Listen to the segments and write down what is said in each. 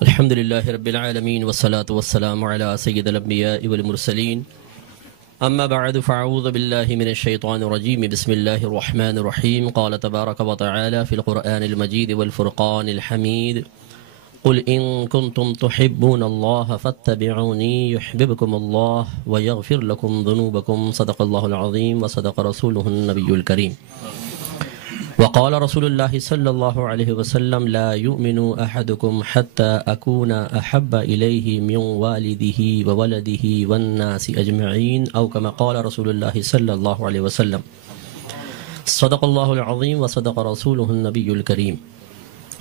الحمدللہ رب العالمین والصلاة والسلام علی سید الانبیاء والمرسلین اما بعد فاعوذ باللہ من الشیطان الرجیم بسم اللہ الرحمن الرحیم قال تبارک و تعالی فی القرآن المجید والفرقان الحمید قل ان کنتم تحبون اللہ فاتبعونی یحببکم اللہ ویغفر لکم ذنوبکم صدق اللہ العظیم وصدق رسولہ النبی الکریم وقال رسول اللہ صلی اللہ علیہ وسلم لا يؤمن احدكم حتى اكون احب الیہ من والدہ وولدہ والناس اجمعین او كما قال رسول اللہ صلی اللہ علیہ وسلم صدق اللہ العظیم وصدق رسولہ النبی الکریم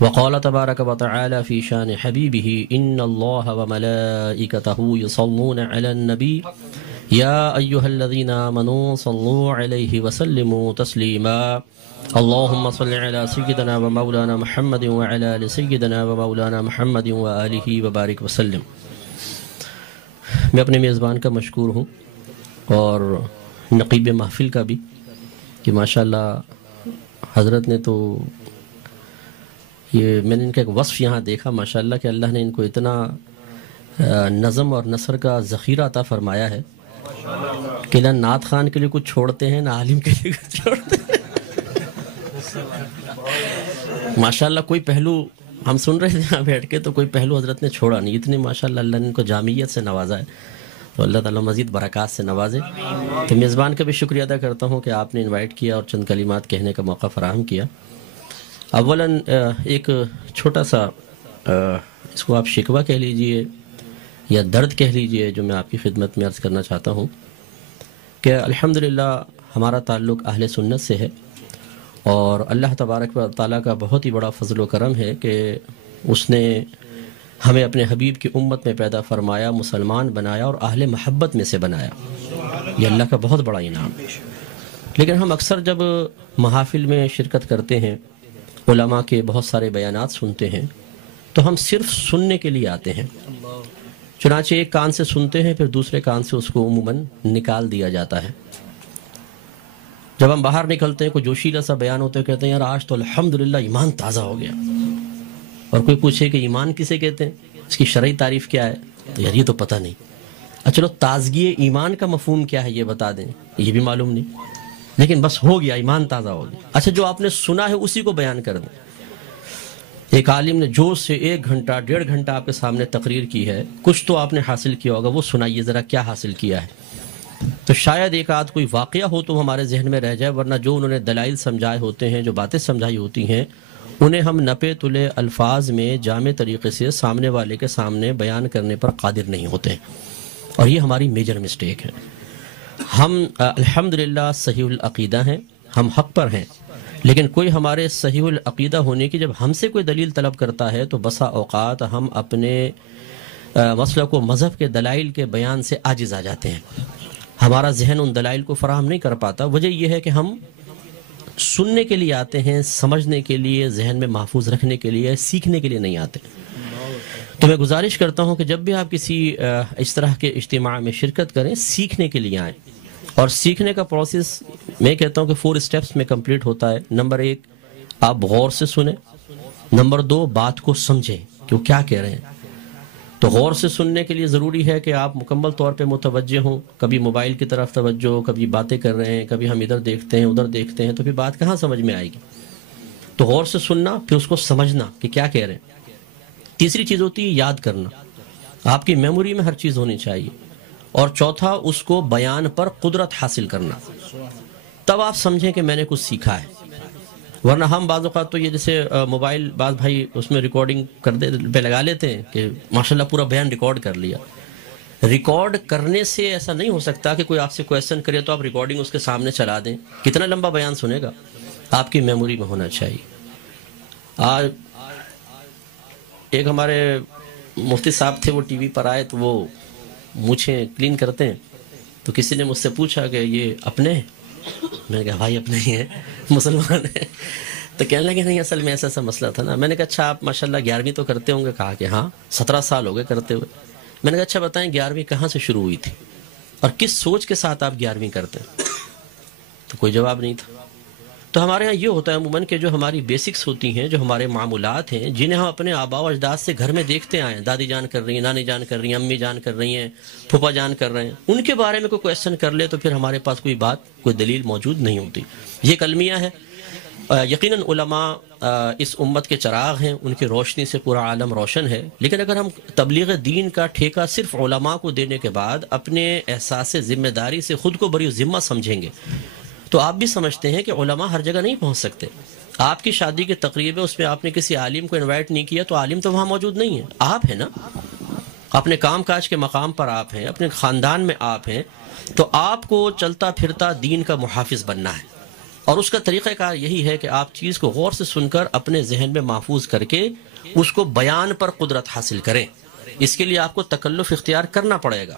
وقال تبارک وتعالی فی شان حبیبہ ان اللہ وملائکتہ یصلون علی النبی یا ایہا الذین آمنوا صلوا علیہ وسلموا تسلیما اللهم صل على سيدنا ومولانا محمد وعلى آل سيدنا ومولانا محمد وآلہ وبارک وسلم۔ میں اپنے میزبان کا مشکور ہوں اور نقیب محفل کا بھی کہ ماشاءاللہ حضرت نے تو یہ میں نے ان کا ایک وصف یہاں دیکھا ماشاءاللہ کہ اللہ نے ان کو اتنا نظم اور نثر کا ذخیرہ عطا فرمایا ہے کہ نہ نعت خان کے لیے کچھ چھوڑتے ہیں نہ عالم کے لیے کچھ چھوڑتے ہیں۔ ماشاءاللہ کوئی پہلو ہم سن رہے تھے یہاں بیٹھ کے تو کوئی پہلو حضرت نے چھوڑا نہیں، اتنے ماشاءاللہ اللہ نے ان کو جامعیت سے نوازا ہے، تو اللہ تعالیٰ مزید برکات سے نوازے۔ تو میزبان کا بھی شکریہ ادا کرتا ہوں کہ آپ نے انوائٹ کیا اور چند کلمات کہنے کا موقع فراہم کیا۔ اولاً ایک چھوٹا سا اس کو آپ شکوہ کہہ لیجئے یا درد کہہ لیجئے جو میں آپ کی خدمت میں عرض کرنا چاہتا ہوں کہ الحمدللہ ہمارا تعلق اہل سنت سے ہے اور اللہ تبارک و تعالیٰ کا بہت ہی بڑا فضل و کرم ہے کہ اس نے ہمیں اپنے حبیب کی امت میں پیدا فرمایا، مسلمان بنایا اور اہل محبت میں سے بنایا۔ یہ اللہ کا بہت بڑا انعام۔ لیکن ہم اکثر جب محافل میں شرکت کرتے ہیں، علماء کے بہت سارے بیانات سنتے ہیں تو ہم صرف سننے کے لیے آتے ہیں، چنانچہ ایک کان سے سنتے ہیں پھر دوسرے کان سے اس کو عموماً نکال دیا جاتا ہے۔ جب ہم باہر نکلتے ہیں کوئی جوشیلا سا بیان ہوتا ہے، کہتے ہیں یار آج تو الحمدللہ ایمان تازہ ہو گیا، اور کوئی پوچھے کہ ایمان کسے کہتے ہیں، اس کی شرعی تعریف کیا ہے، تو یار یہ تو پتہ نہیں۔ اچھا چلو تازگی ایمان کا مفہوم کیا ہے یہ بتا دیں، یہ بھی معلوم نہیں، لیکن بس ہو گیا ایمان تازہ ہو گیا۔ اچھا جو آپ نے سنا ہے اسی کو بیان کر دیں۔ ایک عالم نے جوش سے 1 گھنٹہ 1.5 گھنٹہ آپ کے سامنے تقریر کی ہے، کچھ تو آپ نے حاصل کیا ہوگا، وہ سنائیے ذرا کیا حاصل کیا ہے۔ تو شاید ایک آدھ کوئی واقعہ ہو تو ہمارے ذہن میں رہ جائے، ورنہ جو انہوں نے دلائل سمجھائے ہوتے ہیں، جو باتیں سمجھائی ہوتی ہیں، انہیں ہم نپے تلے الفاظ میں جامع طریقے سے سامنے والے کے سامنے بیان کرنے پر قادر نہیں ہوتے، اور یہ ہماری میجر مسٹیک ہے۔ ہم الحمدللہ صحیح العقیدہ ہیں، ہم حق پر ہیں، لیکن کوئی ہمارے صحیح العقیدہ ہونے کی جب ہم سے کوئی دلیل طلب کرتا ہے تو بسا اوقات ہم اپنے مسلک و مذہب کے دلائل کے بیان سے عاجز آ جاتے ہیں، ہمارا ذہن ان دلائل کو فراہم نہیں کر پاتا۔ وجہ یہ ہے کہ ہم سننے کے لیے آتے ہیں، سمجھنے کے لیے، ذہن میں محفوظ رکھنے کے لیے، سیکھنے کے لیے نہیں آتے۔ تو میں گزارش کرتا ہوں کہ جب بھی آپ کسی اس طرح کے اجتماع میں شرکت کریں، سیکھنے کے لیے آئیں، اور سیکھنے کا پروسیس میں کہتا ہوں کہ 4 اسٹیپس میں کمپلیٹ ہوتا ہے۔ نمبر 1 آپ غور سے سنیں، نمبر 2 بات کو سمجھیں کہ وہ کیا کہہ رہے ہیں۔ تو غور سے سننے کے لیے ضروری ہے کہ آپ مکمل طور پہ متوجہ ہوں، کبھی موبائل کی طرف توجہ، کبھی باتیں کر رہے ہیں، کبھی ہم ادھر دیکھتے ہیں ادھر دیکھتے ہیں، تو پھر بات کہاں سمجھ میں آئے گی۔ تو غور سے سننا، پھر اس کو سمجھنا کہ کیا کہہ رہے ہیں۔ تیسری چیز ہوتی ہے یاد کرنا، آپ کی میموری میں ہر چیز ہونی چاہیے، اور چوتھا اس کو بیان پر قدرت حاصل کرنا، تب آپ سمجھیں کہ میں نے کچھ سیکھا ہے۔ ورنہ ہم بعض اوقات تو یہ جیسے موبائل بعض بھائی اس میں ریکارڈنگ پہ لگا لیتے ہیں کہ ماشاءاللہ پورا بیان ریکارڈ کر لیا۔ ریکارڈ کرنے سے ایسا نہیں ہو سکتا کہ کوئی آپ سے کویسچن کرے تو آپ ریکارڈنگ اس کے سامنے چلا دیں، کتنا لمبا بیان سنے گا، آپ کی میموری میں ہونا چاہیے۔ آج ایک ہمارے مفتی صاحب تھے، وہ ٹی وی پر آئے تو وہ مونچھیں کلین کرتے ہیں، تو کسی نے مجھ سے پوچھا کہ یہ اپنے ہیں؟ میں نے کہا بھائی اپنے ہی ہیں، مسلمان ہیں۔ تو کہنے لگے نہیں اصل میں ایسا مسئلہ تھا نا۔ میں نے کہا اچھا آپ ماشاءاللہ 11ویں تو کرتے ہوں گے؟ کہا کہ ہاں 17 سال ہو گئے کرتے ہوئے۔ میں نے کہا اچھا بتائیں 11ویں کہاں سے شروع ہوئی تھی اور کس سوچ کے ساتھ آپ 11ویں کرتے ہیں؟ تو کوئی جواب نہیں تھا۔ تو ہمارے ہاں یہ ہوتا ہے عموماً کہ جو ہماری بیسکس ہوتی ہیں، جو ہمارے معمولات ہیں، جنہیں ہم اپنے آباء و اجداد سے گھر میں دیکھتے آئے ہیں، دادی جان کر رہی ہیں، نانی جان کر رہی ہیں، امی جان کر رہی ہیں، پھوپھا جان کر رہے ہیں، ان کے بارے میں کوئی کویشچن کر لے تو پھر ہمارے پاس کوئی بات، کوئی دلیل موجود نہیں ہوتی۔ یہ ایک المیہ ہے۔ یقیناً علماء اس امت کے چراغ ہیں، ان کی روشنی سے پورا عالم روشن ہے، لیکن اگر ہم تبلیغ دین کا ٹھیکہ صرف علماء کو دینے کے بعد اپنے احساس ذمہ داری سے خود کو بری ذمہ سمجھیں گے تو آپ بھی سمجھتے ہیں کہ علماء ہر جگہ نہیں پہنچ سکتے۔ آپ کی شادی کی تقریب ہے، اس میں آپ نے کسی عالم کو انوائٹ نہیں کیا تو عالم تو وہاں موجود نہیں ہے، آپ ہیں نا، اپنے کام کاج کے مقام پر آپ ہیں، اپنے خاندان میں آپ ہیں، تو آپ کو چلتا پھرتا دین کا محافظ بننا ہے، اور اس کا طریقہ کار یہی ہے کہ آپ چیز کو غور سے سن کر اپنے ذہن میں محفوظ کر کے اس کو بیان پر قدرت حاصل کریں۔ اس کے لیے آپ کو تکلف اختیار کرنا پڑے گا،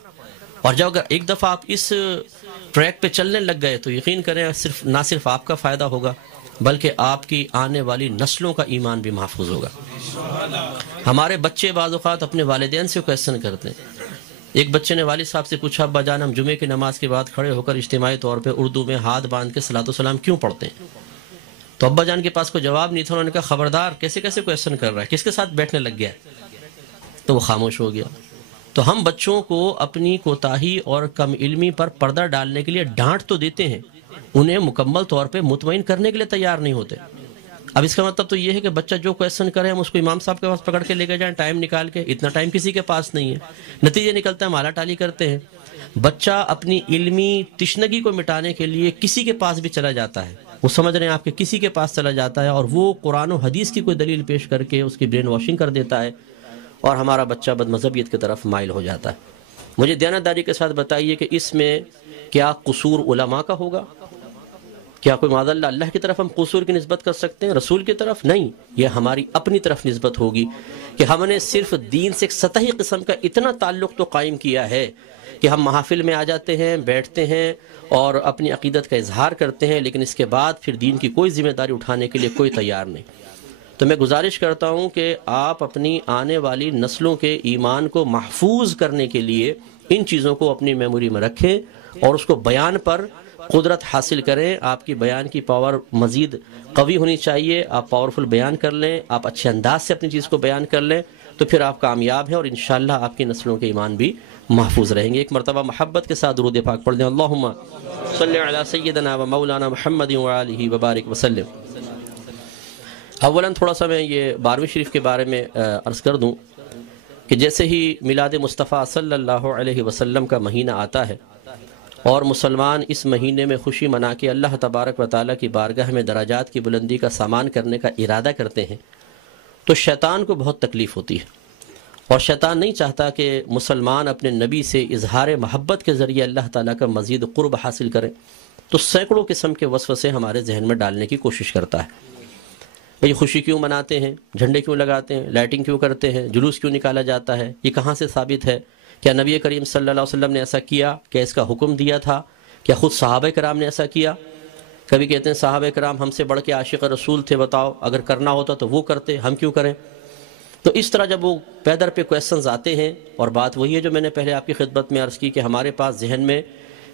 اور جب اگر ایک دفعہ آپ اس ٹریک پہ چلنے لگ گئے تو یقین کریں نہ صرف آپ کا فائدہ ہوگا بلکہ آپ کی آنے والی نسلوں کا ایمان بھی محفوظ ہوگا۔ ہمارے بچے بعض اوقات اپنے والدین سے کویشچن کرتے ہیں۔ ایک بچے نے والد صاحب سے پوچھا، ابا جان ہم جمعے کی نماز کے بعد کھڑے ہو کر اجتماعی طور پہ اردو میں ہاتھ باندھ کے صلاۃ و سلام کیوں پڑھتے ہیں؟ تو ابا جان کے پاس کوئی جواب نہیں تھا، انہوں نے کہا خبردار کیسے کیسے کویشچن کر رہا ہے، کس کے ساتھ بیٹھنے لگ گیا ہے؟ تو وہ خاموش ہو گیا۔ تو ہم بچوں کو اپنی کوتاہی اور کم علمی پر پردہ ڈالنے کے لیے ڈانٹ تو دیتے ہیں، انہیں مکمل طور پہ مطمئن کرنے کے لیے تیار نہیں ہوتے۔ اب اس کا مطلب تو یہ ہے کہ بچہ جو کویشچن کرے ہم اس کو امام صاحب کے پاس پکڑ کے لے کے جائیں ٹائم نکال کے، اتنا ٹائم کسی کے پاس نہیں ہے، نتیجے نکلتا ہے مالا ٹالی کرتے ہیں۔ بچہ اپنی علمی تشنگی کو مٹانے کے لیے کسی کے پاس بھی چلا جاتا ہے، وہ سمجھ رہے ہیں آپ کے کسی کے پاس چلا جاتا ہے اور وہ قرآن و حدیث کی کوئی دلیل پیش کر کے اس کی برین واشنگ کر دیتا ہے، اور ہمارا بچہ بد مذہبیت کی طرف مائل ہو جاتا ہے۔ مجھے دیانتداری کے ساتھ بتائیے کہ اس میں کیا قصور علماء کا ہوگا؟ کیا کوئی معاذ اللہ اللہ کی طرف ہم قصور کی نسبت کر سکتے ہیں؟ رسول کی طرف نہیں، یہ ہماری اپنی طرف نسبت ہوگی کہ ہم نے صرف دین سے ایک سطحی قسم کا اتنا تعلق تو قائم کیا ہے کہ ہم محافل میں آ جاتے ہیں، بیٹھتے ہیں اور اپنی عقیدت کا اظہار کرتے ہیں، لیکن اس کے بعد پھر دین کی کوئی ذمہ داری اٹھانے کے لیے کوئی تیار نہیں۔ تو میں گزارش کرتا ہوں کہ آپ اپنی آنے والی نسلوں کے ایمان کو محفوظ کرنے کے لیے ان چیزوں کو اپنی میموری میں رکھیں اور اس کو بیان پر قدرت حاصل کریں۔ آپ کی بیان کی پاور مزید قوی ہونی چاہیے، آپ پاورفل بیان کر لیں، آپ اچھے انداز سے اپنی چیز کو بیان کر لیں تو پھر آپ کامیاب ہیں، اور انشاءاللہ آپ کی نسلوں کے ایمان بھی محفوظ رہیں گے۔ ایک مرتبہ محبت کے ساتھ درود پاک پڑھ لیں، اللہم صلی علی سیدنا و مولانا محمد وآلہ وبارک وسلم۔ اولاً تھوڑا سا میں یہ 12ویں شریف کے بارے میں عرض کر دوں کہ جیسے ہی میلاد مصطفیٰ صلی اللہ علیہ وسلم کا مہینہ آتا ہے اور مسلمان اس مہینے میں خوشی منا کے اللہ تبارک و تعالیٰ کی بارگاہ میں درجات کی بلندی کا سامان کرنے کا ارادہ کرتے ہیں تو شیطان کو بہت تکلیف ہوتی ہے، اور شیطان نہیں چاہتا کہ مسلمان اپنے نبی سے اظہار محبت کے ذریعے اللہ تعالیٰ کا مزید قرب حاصل کریں، تو سینکڑوں قسم کے وسوسے ہمارے ذہن میں ڈالنے کی کوشش کرتا ہے۔ بھئی خوشی کیوں مناتے ہیں، جھنڈے کیوں لگاتے ہیں، لائٹنگ کیوں کرتے ہیں، جلوس کیوں نکالا جاتا ہے، یہ کہاں سے ثابت ہے؟ کیا نبی کریم صلی اللہ علیہ وسلم نے ایسا کیا؟ کیا اس کا حکم دیا تھا؟ کیا خود صحابہ کرام نے ایسا کیا؟ کبھی کہتے ہیں صحابہ کرام ہم سے بڑھ کے عاشق رسول تھے، بتاؤ اگر کرنا ہوتا تو وہ کرتے، ہم کیوں کریں؟ تو اس طرح جب وہ پیدر پہ کویشچنز آتے ہیں، اور بات وہی ہے جو میں نے پہلے آپ کی خدمت میں عرض کی کہ ہمارے پاس ذہن میں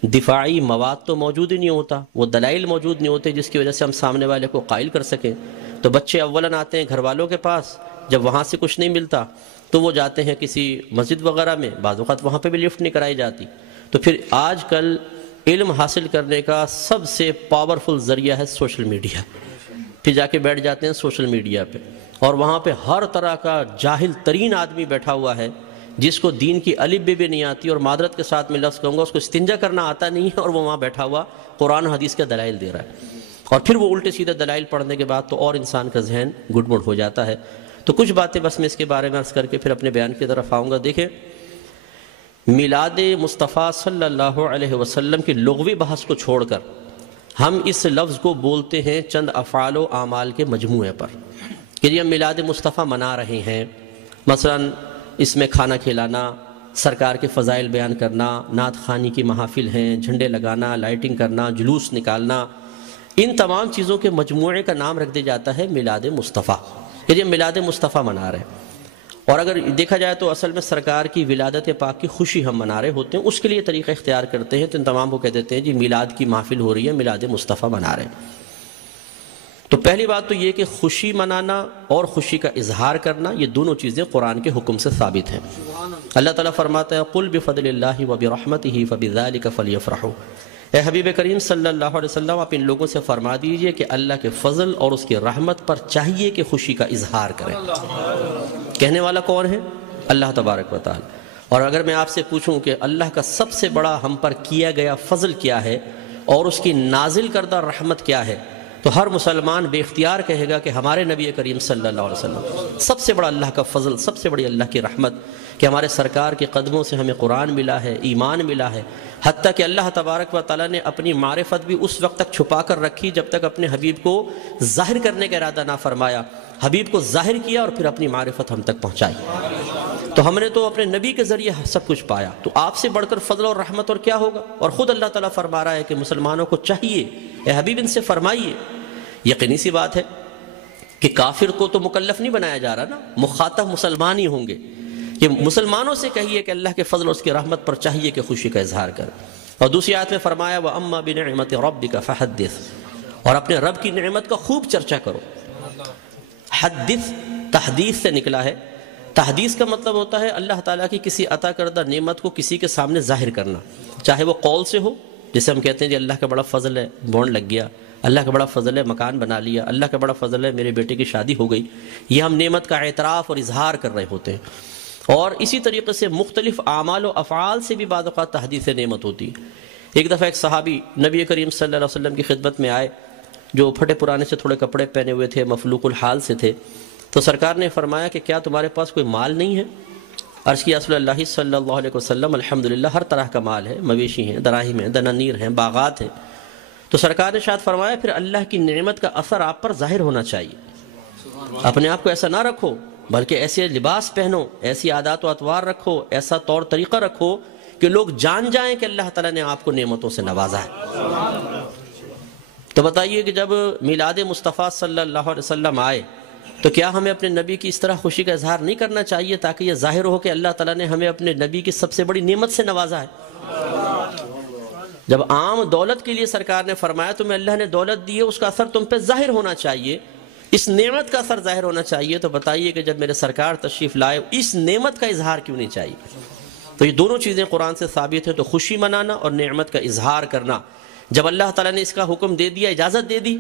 دفاعی مواد تو موجود ہی نہیں ہوتا، وہ دلائل موجود نہیں ہوتے جس کی وجہ سے ہم سامنے والے کو قائل کر سکیں، تو بچے اولاً آتے ہیں گھر والوں کے پاس، جب وہاں سے کچھ نہیں ملتا تو وہ جاتے ہیں کسی مسجد وغیرہ میں، بعض اوقات وہاں پہ بھی لفٹ نہیں کرائی جاتی، تو پھر آج کل علم حاصل کرنے کا سب سے پاورفل ذریعہ ہے سوشل میڈیا، پھر جا کے بیٹھ جاتے ہیں سوشل میڈیا پہ، اور وہاں پہ ہر طرح کا جاہل ترین آدمی بیٹھا ہوا ہے جس کو دین کی الف بے بھی نہیں آتی، اور معذرت کے ساتھ میں لفظ کہوں گا اس کو استنجا کرنا آتا نہیں ہے، اور وہ وہاں بیٹھا ہوا قرآن حدیث کے دلائل دے رہا ہے، اور پھر وہ الٹے سیدھے دلائل پڑھنے کے بعد تو اور انسان کا ذہن گڈ مڈ ہو جاتا ہے۔ تو کچھ باتیں بس میں اس کے بارے میں عرض کر کے پھر اپنے بیان کی طرف آؤں گا۔ دیکھیں، میلاد مصطفیٰ صلی اللہ علیہ وسلم کی لغوی بحث کو چھوڑ کر ہم اس لفظ کو بولتے ہیں چند افعال و اعمال کے مجموعے پر کہ یہ ہم میلاد مصطفیٰ منا رہے ہیں، مثلا اس میں کھانا کھلانا، سرکار کے فضائل بیان کرنا، نعت خوانی کی محافل ہیں، جھنڈے لگانا، لائٹنگ کرنا، جلوس نکالنا، ان تمام چیزوں کے مجموعے کا نام رکھ دیا جاتا ہے میلاد مصطفیٰ، کہ ہم میلاد مصطفیٰ منا رہے ہیں۔ اور اگر دیکھا جائے تو اصل میں سرکار کی ولادت پاک کی خوشی ہم منا رہے ہوتے ہیں، اس کے لیے طریقہ اختیار کرتے ہیں، تو ان تمام کو کہہ دیتے ہیں جی میلاد کی محفل ہو رہی ہے، میلاد مصطفیٰ منا رہے ہیں۔ تو پہلی بات تو یہ کہ خوشی منانا اور خوشی کا اظہار کرنا، یہ دونوں چیزیں قرآن کے حکم سے ثابت ہیں۔ اللہ تعالیٰ فرماتا ہے قُلْ بِفَضْلِ اللَّهِ وَبِرَحْمَتِهِ فَبِذَلِكَ فَلْيَفْرَحُوا، اے حبیب کریم صلی اللہ علیہ وسلم آپ ان لوگوں سے فرما دیجئے کہ اللہ کے فضل اور اس کی رحمت پر چاہیے کہ خوشی کا اظہار کریں۔ کہنے والا کون ہے؟ اللہ تبارک و تعالی۔ اور اگر میں آپ سے پوچھوں کہ اللہ کا سب سے بڑا ہم پر کیا گیا فضل کیا ہے اور اس کی نازل کردہ رحمت کیا ہے، تو ہر مسلمان بے اختیار کہے گا کہ ہمارے نبی کریم صلی اللہ علیہ وسلم۔ سب سے بڑا اللہ کا فضل، سب سے بڑی اللہ کی رحمت کہ ہمارے سرکار کے قدموں سے ہمیں قرآن ملا ہے، ایمان ملا ہے، حتیٰ کہ اللہ تبارک و تعالیٰ نے اپنی معرفت بھی اس وقت تک چھپا کر رکھی جب تک اپنے حبیب کو ظاہر کرنے کا ارادہ نہ فرمایا۔ حبیب کو ظاہر کیا اور پھر اپنی معرفت ہم تک پہنچائی، تو ہم نے تو اپنے نبی کے ذریعے سب کچھ پایا، تو آپ سے بڑھ کر فضل اور رحمت اور کیا ہوگا؟ اور خود اللہ تعالیٰ فرما رہا ہے کہ مسلمانوں کو چاہیے، اے حبیب ان سے فرمائیے۔ یقینی سی بات ہے کہ کافر کو تو مکلف نہیں بنایا جا رہا نا، مخاطب مسلمان ہی ہوں گے، کہ مسلمانوں سے کہیے کہ اللہ کے فضل اور اس کی رحمت پر چاہیے کہ خوشی کا اظہار کرے۔ اور دوسری آیت میں فرمایا وَأَمَّا بِنِعْمَةِ رَبِّكَ فَحَدِّثْ، اور اپنے رب کی نعمت کا خوب چرچا کرو۔ حدث تحدیث سے نکلا ہے۔ تحدیث کا مطلب ہوتا ہے اللہ تعالیٰ کی کسی عطا کردہ نعمت کو کسی کے سامنے ظاہر کرنا، چاہے وہ قول سے ہو، جیسے ہم کہتے ہیں جی اللہ کا بڑا فضل ہے بونڈ لگ گیا، اللہ کا بڑا فضل ہے مکان بنا لیا، اللہ کا بڑا فضل ہے میرے بیٹے کی شادی ہو گئی، یہ ہم نعمت کا اعتراف اور اظہار کر رہے ہوتے ہیں۔ اور اسی طریقے سے مختلف اعمال و افعال سے بھی بعض اوقات تحدیث نعمت ہوتی ہے۔ ایک دفعہ ایک صحابی نبی کریم صلی اللہ علیہ وسلم کی خدمت میں آئے، جو پھٹے پرانے سے تھوڑے کپڑے پہنے ہوئے تھے، مفلوق الحال سے تھے، تو سرکار نے فرمایا کہ کیا تمہارے پاس کوئی مال نہیں ہے؟ عرض کیا رسول اللہ صلی اللہ علیہ وسلم الحمدللہ ہر طرح کا مال ہے، مویشی ہیں، دراہیم ہیں، دنانیر ہیں، باغات ہیں۔ تو سرکار نے شاید فرمایا پھر اللہ کی نعمت کا اثر آپ پر ظاہر ہونا چاہیے، اپنے آپ کو ایسا نہ رکھو بلکہ ایسے لباس پہنو، ایسی عادات و اطوار رکھو، ایسا طور طریقہ رکھو کہ لوگ جان جائیں کہ اللہ تعالیٰ نے آپ کو نعمتوں سے نوازا ہے۔ تو بتائیے کہ جب میلاد مصطفیٰ صلی اللہ علیہ وسلم آئے تو کیا ہمیں اپنے نبی کی اس طرح خوشی کا اظہار نہیں کرنا چاہیے تاکہ یہ ظاہر ہو کہ اللہ تعالیٰ نے ہمیں اپنے نبی کی سب سے بڑی نعمت سے نوازا ہے؟ جب عام دولت کے لیے سرکار نے فرمایا تمہیں اللہ نے دولت دی ہے، اس کا اثر تم پہ ظاہر ہونا چاہیے، اس نعمت کا اثر ظاہر ہونا چاہیے، تو بتائیے کہ جب میرے سرکار تشریف لائے اس نعمت کا اظہار کیوں نہیں چاہیے؟ تو یہ دونوں چیزیں قرآن سے ثابت ہیں، تو خوشی منانا اور نعمت کا اظہار کرنا۔ جب اللہ تعالیٰ نے اس کا حکم دے دیا، اجازت دے دی،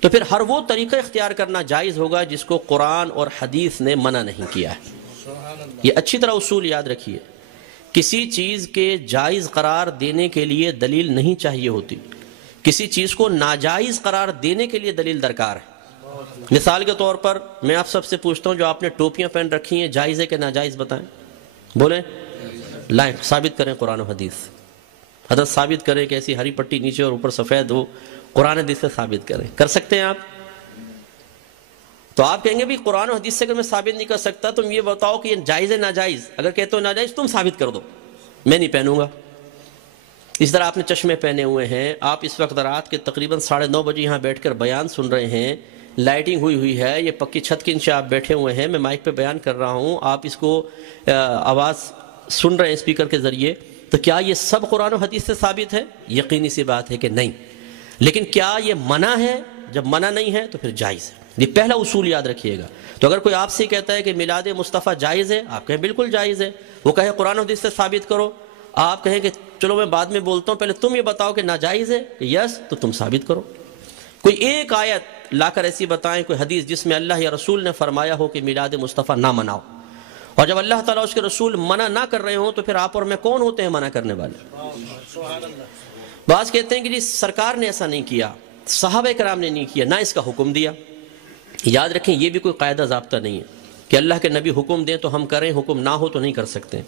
تو پھر ہر وہ طریقہ اختیار کرنا جائز ہوگا جس کو قرآن اور حدیث نے منع نہیں کیا ہے۔ یہ اچھی طرح اصول یاد رکھیے، کسی چیز کے جائز قرار دینے کے لیے دلیل نہیں چاہیے ہوتی، کسی چیز کو ناجائز قرار دینے کے لیے دلیل درکار ہے۔ مثال کے طور پر میں آپ سب سے پوچھتا ہوں جو آپ نے ٹوپیاں پہن رکھی ہیں جائز ہے کہ ناجائز بتائیں؟ بولیں، لائیں، ثابت کریں قرآن و حدیث۔ حضرت ثابت کریں کہ ایسی ہری پٹی نیچے اور اوپر سفید ہو، قرآن حدیث سے ثابت کریں۔ کر سکتے ہیں آپ؟ تو آپ کہیں گے بھی قرآن و حدیث سے اگر میں ثابت نہیں کر سکتا تم یہ بتاؤ کہ یہ جائز ہے ناجائز؟ اگر کہتے ہو ناجائز تم ثابت کر دو، میں نہیں پہنوں گا۔ اس طرح آپ نے چشمے پہنے ہوئے ہیں، آپ اس وقت رات کے تقریباً 9:30 بجے یہاں بیٹھ کر بیان سن رہے ہیں، لائٹنگ ہوئی ہے، یہ پکی چھت کے نیچے آپ بیٹھے ہوئے ہیں، میں مائک پہ بیان کر رہا ہوں، آپ اس کو آواز سن رہے ہیں اسپیکر کے ذریعے، تو کیا یہ سب قرآن و حدیث سے ثابت ہے؟ یقینی سی بات ہے کہ نہیں۔ لیکن کیا یہ منع ہے؟ جب منع نہیں ہے تو پھر جائز ہے۔ یہ پہلا اصول یاد رکھیے گا۔ تو اگر کوئی آپ سے کہتا ہے کہ میلاد مصطفیٰ جائز ہے، آپ کہیں بالکل جائز ہے، وہ کہے قرآن و حدیث سے ثابت کرو، آپ کہیں کہ چلو میں بعد میں بولتا ہوں، پہلے تم یہ بتاؤ کہ ناجائز ہے کہ یس، تو تم ثابت کرو۔ کوئی ایک آیت لا کر ایسی بتائیں، کوئی حدیث جس میں اللہ یا رسول نے فرمایا ہو کہ میلاد مصطفیٰ نہ مناؤ، اور جب اللہ تعالیٰ اس کے رسول منع نہ کر رہے ہوں تو پھر آپ اور میں کون ہوتے ہیں منع کرنے والے؟ بعض کہتے ہیں کہ جی سرکار نے ایسا نہیں کیا، صحابہ کرام نے نہیں کیا، نہ اس کا حکم دیا۔ یاد رکھیں یہ بھی کوئی قاعدہ ضابطہ نہیں ہے کہ اللہ کے نبی حکم دیں تو ہم کریں، حکم نہ ہو تو نہیں کر سکتے۔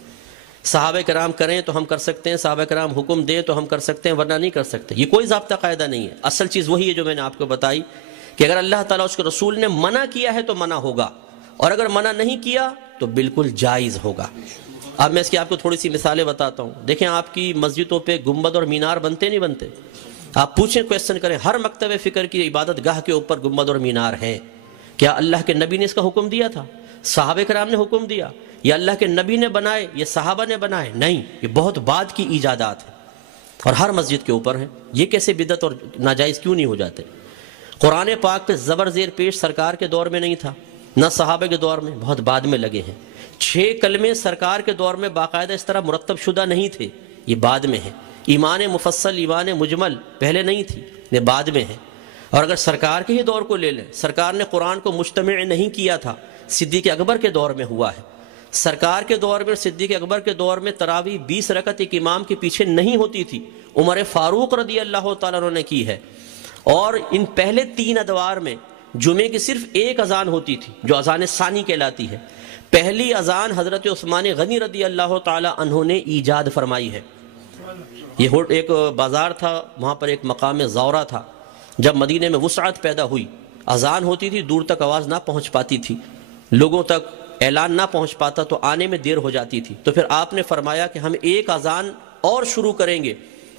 صحابہ کرام کریں تو ہم کر سکتے ہیں، صحابہ کرام حکم دیں تو ہم کر سکتے ہیں، ورنہ نہیں کر سکتے۔ یہ کوئی ضابطہ قاعدہ نہیں ہے۔ اصل چیز وہی ہے جو میں نے آپ کو بتائی کہ اگر اللہ تعالیٰ اس کے رسول نے منع کیا ہے تو منع ہوگا، اور اگر منع نہیں کیا تو بالکل جائز ہوگا۔ اب میں اس کی آپ کو تھوڑی سی مثالیں بتاتا ہوں۔ دیکھیں آپ کی مسجدوں پہ گنبد اور مینار بنتے نہیں بنتے؟ آپ پوچھیں، کویسچن کریں، ہر مکتب فکر کی عبادت گاہ کے اوپر گنبد اور مینار ہیں، کیا اللہ کے نبی نے اس کا حکم دیا تھا؟ صحابہ کرام نے حکم دیا؟ یا اللہ کے نبی نے بنائے یا صحابہ نے بنائے؟ نہیں، یہ بہت بعد کی ایجادات ہیں اور ہر مسجد کے اوپر ہیں۔ یہ کیسے بدعت اور ناجائز کیوں نہیں ہو جاتے؟ قرآن پاک پہ زبر زیر پیش سرکار کے دور میں نہیں تھا، نہ صحابہ کے دور میں، بہت بعد میں لگے ہیں۔ 6 کلمے سرکار کے دور میں باقاعدہ اس طرح مرتب شدہ نہیں تھے، یہ بعد میں ہے۔ ایمان مفصل، ایمان مجمل پہلے نہیں تھی، یہ بعد میں ہے۔ اور اگر سرکار کے ہی دور کو لے لیں، سرکار نے قرآن کو مجتمع نہیں کیا تھا، صدیق اکبر کے دور میں ہوا ہے۔ سرکار کے دور میں، صدیق اکبر کے دور میں تراویح 20 رکعت ایک امام کے پیچھے نہیں ہوتی تھی، عمر فاروق رضی اللہ تعالیٰ عنہ نے کی ہے۔ اور ان پہلے 3 ادوار میں جمعے کی صرف ایک اذان ہوتی تھی جو اذان ثانی کہلاتی ہے۔ پہلی اذان حضرت عثمان غنی رضی اللہ تعالیٰ عنہ نے ایجاد فرمائی ہے۔ یہ ایک بازار تھا، وہاں پر ایک مقام زورہ تھا۔ جب مدینے میں وسعت پیدا ہوئی، اذان ہوتی تھی، دور تک آواز نہ پہنچ پاتی تھی، لوگوں تک اعلان نہ پہنچ پاتا تو آنے میں دیر ہو جاتی تھی، تو پھر آپ نے فرمایا کہ ہم ایک اذان اور شروع کریں گے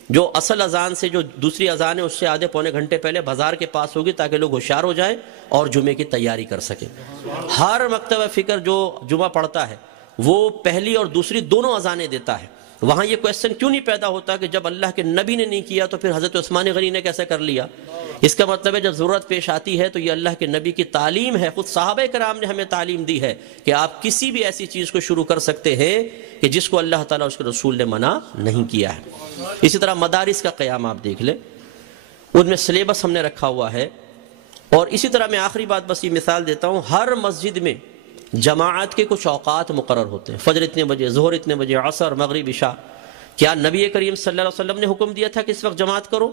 جو اصل اذان سے، جو دوسری اذان ہے اس سے آدھے پونے گھنٹے پہلے بازار کے پاس ہوگی تاکہ لوگ ہوشیار ہو جائیں اور جمعے کی تیاری کر سکیں۔ ہر مکتبہ فکر جو جمعہ پڑھتا ہے وہ پہلی اور دوسری دونوں اذانیں دیتا ہے۔ وہاں یہ کویسچن کیوں نہیں پیدا ہوتا کہ جب اللہ کے نبی نے نہیں کیا تو پھر حضرت عثمان غنی نے کیسے کر لیا؟ اس کا مطلب ہے جب ضرورت پیش آتی ہے تو یہ اللہ کے نبی کی تعلیم ہے، خود صحابہ کرام نے ہمیں تعلیم دی ہے کہ آپ کسی بھی ایسی چیز کو شروع کر سکتے ہیں کہ جس کو اللہ تعالیٰ اس کے رسول نے منع نہیں کیا ہے۔ اسی طرح مدارس کا قیام آپ دیکھ لیں، ان میں سلیبس ہم نے رکھا ہوا ہے۔ اور اسی طرح میں آخری بات بس یہ مثال دیتا ہوں، ہر مسجد میں جماعت کے کچھ اوقات مقرر ہوتے ہیں، فجر اتنے بجے، ظہر اتنے بجے، عصر، مغرب، عشاء۔ کیا نبی کریم صلی اللہ علیہ وسلم نے حکم دیا تھا کہ اس وقت جماعت کرو؟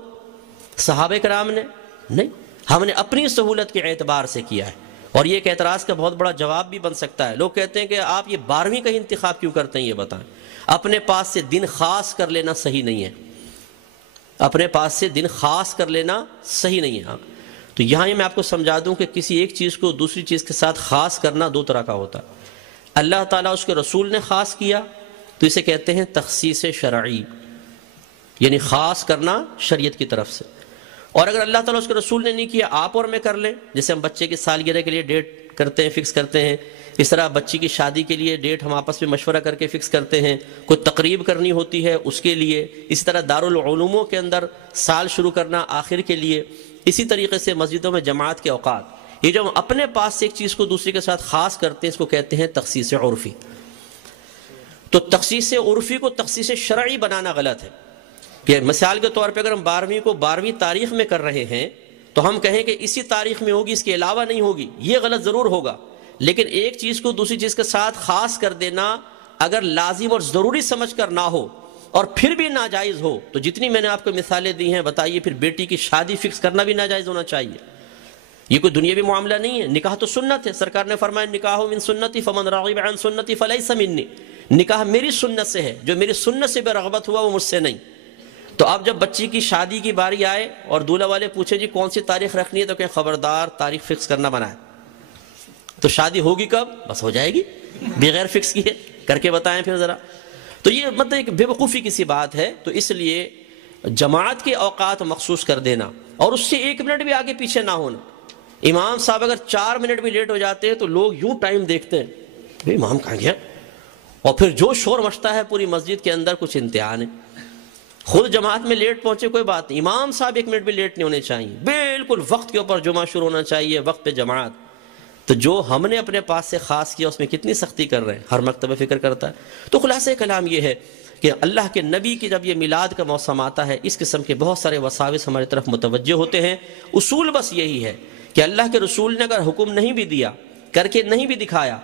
صحابہ کرام نے نہیں، ہم نے اپنی سہولت کے اعتبار سے کیا ہے۔ اور یہ ایک اعتراض کا بہت بڑا جواب بھی بن سکتا ہے۔ لوگ کہتے ہیں کہ آپ یہ 12ویں کا ہی انتخاب کیوں کرتے ہیں؟ یہ بتائیں۔ اپنے پاس سے دن خاص کر لینا صحیح نہیں ہے، اپنے پاس سے دن خاص کر لینا صحیح نہیں ہے۔ تو یہاں میں آپ کو سمجھا دوں کہ کسی ایک چیز کو دوسری چیز کے ساتھ خاص کرنا 2 طرح کا ہوتا ہے۔ اللہ تعالیٰ اس کے رسول نے خاص کیا تو اسے کہتے ہیں تخصیص شرعی، یعنی خاص کرنا شریعت کی طرف سے۔ اور اگر اللہ تعالیٰ اس کے رسول نے نہیں کیا، آپ اور میں کر لیں، جیسے ہم بچے کی سالگرہ کے لیے ڈیٹ کرتے ہیں، فکس کرتے ہیں، اس طرح بچی کی شادی کے لیے ڈیٹ ہم آپس میں مشورہ کر کے فکس کرتے ہیں، کوئی تقریب کرنی ہوتی ہے اس کے لیے، اسی طرح دارالعلوموں کے اندر سال شروع کرنا آخر کے لیے، اسی طریقے سے مسجدوں میں جماعت کے اوقات۔ یہ جو ہم اپنے پاس سے ایک چیز کو دوسری کے ساتھ خاص کرتے ہیں اس کو کہتے ہیں تخصیص عرفی۔ تو تخصیص عرفی کو تخصیص شرعی بنانا غلط ہے کہ مثال کے طور پہ اگر ہم 12ویں کو 12ویں تاریخ میں کر رہے ہیں تو ہم کہیں کہ اسی تاریخ میں ہوگی، اس کے علاوہ نہیں ہوگی، یہ غلط ضرور ہوگا۔ لیکن ایک چیز کو دوسری چیز کے ساتھ خاص کر دینا اگر لازم اور ضروری سمجھ کر نہ ہو اور پھر بھی ناجائز ہو تو جتنی میں نے آپ کو مثالیں دی ہیں بتائیے، پھر بیٹی کی شادی فکس کرنا بھی ناجائز ہونا چاہیے۔ یہ کوئی دنیاوی معاملہ نہیں ہے، نکاح تو سنت ہے، سرکار نے فرمایا نکاح من سنتی فمن راغب عن سنتی فلیس منی، نکاح میری سنت سے ہے، جو میری سنت سے بے رغبت ہوا وہ مجھ سے نہیں۔ تو اب جب بچی کی شادی کی باری آئے اور دولہا والے پوچھے جی کون سی تاریخ رکھنی ہے تو کہ خبردار تاریخ فکس کرنا منع ہے۔ تو شادی ہوگی کب؟ بس ہو جائے گی بغیر فکس کیے، کر کے بتائیں پھر ذرا۔ تو یہ مطلب ایک بے وقوفی کی سی بات ہے۔ تو اس لیے جماعت کے اوقات مخصوص کر دینا اور اس سے 1 منٹ بھی آگے پیچھے نہ ہونا۔ امام صاحب اگر 4 منٹ بھی لیٹ ہو جاتے ہیں تو لوگ یوں ٹائم دیکھتے ہیں بھئی امام کہاں گیا، اور پھر جو شور مچتا ہے پوری مسجد کے اندر، کچھ امتحان ہے۔ خود جماعت میں لیٹ پہنچے کوئی بات نہیں، امام صاحب 1 منٹ بھی لیٹ نہیں ہونے چاہیے، بالکل وقت کے اوپر جمعہ شروع ہونا چاہیے، وقت پہ جماعت۔ تو جو ہم نے اپنے پاس سے خاص کیا اس میں کتنی سختی کر رہے ہیں، ہر مکتبہ فکر کرتا ہے۔ تو خلاصہ کلام یہ ہے کہ اللہ کے نبی کی جب یہ میلاد کا موسم آتا ہے اس قسم کے بہت سارے وساوس ہماری طرف متوجہ ہوتے ہیں۔ اصول بس یہی ہے کہ اللہ کے رسول نے اگر حکم نہیں بھی دیا، کر کے نہیں بھی دکھایا،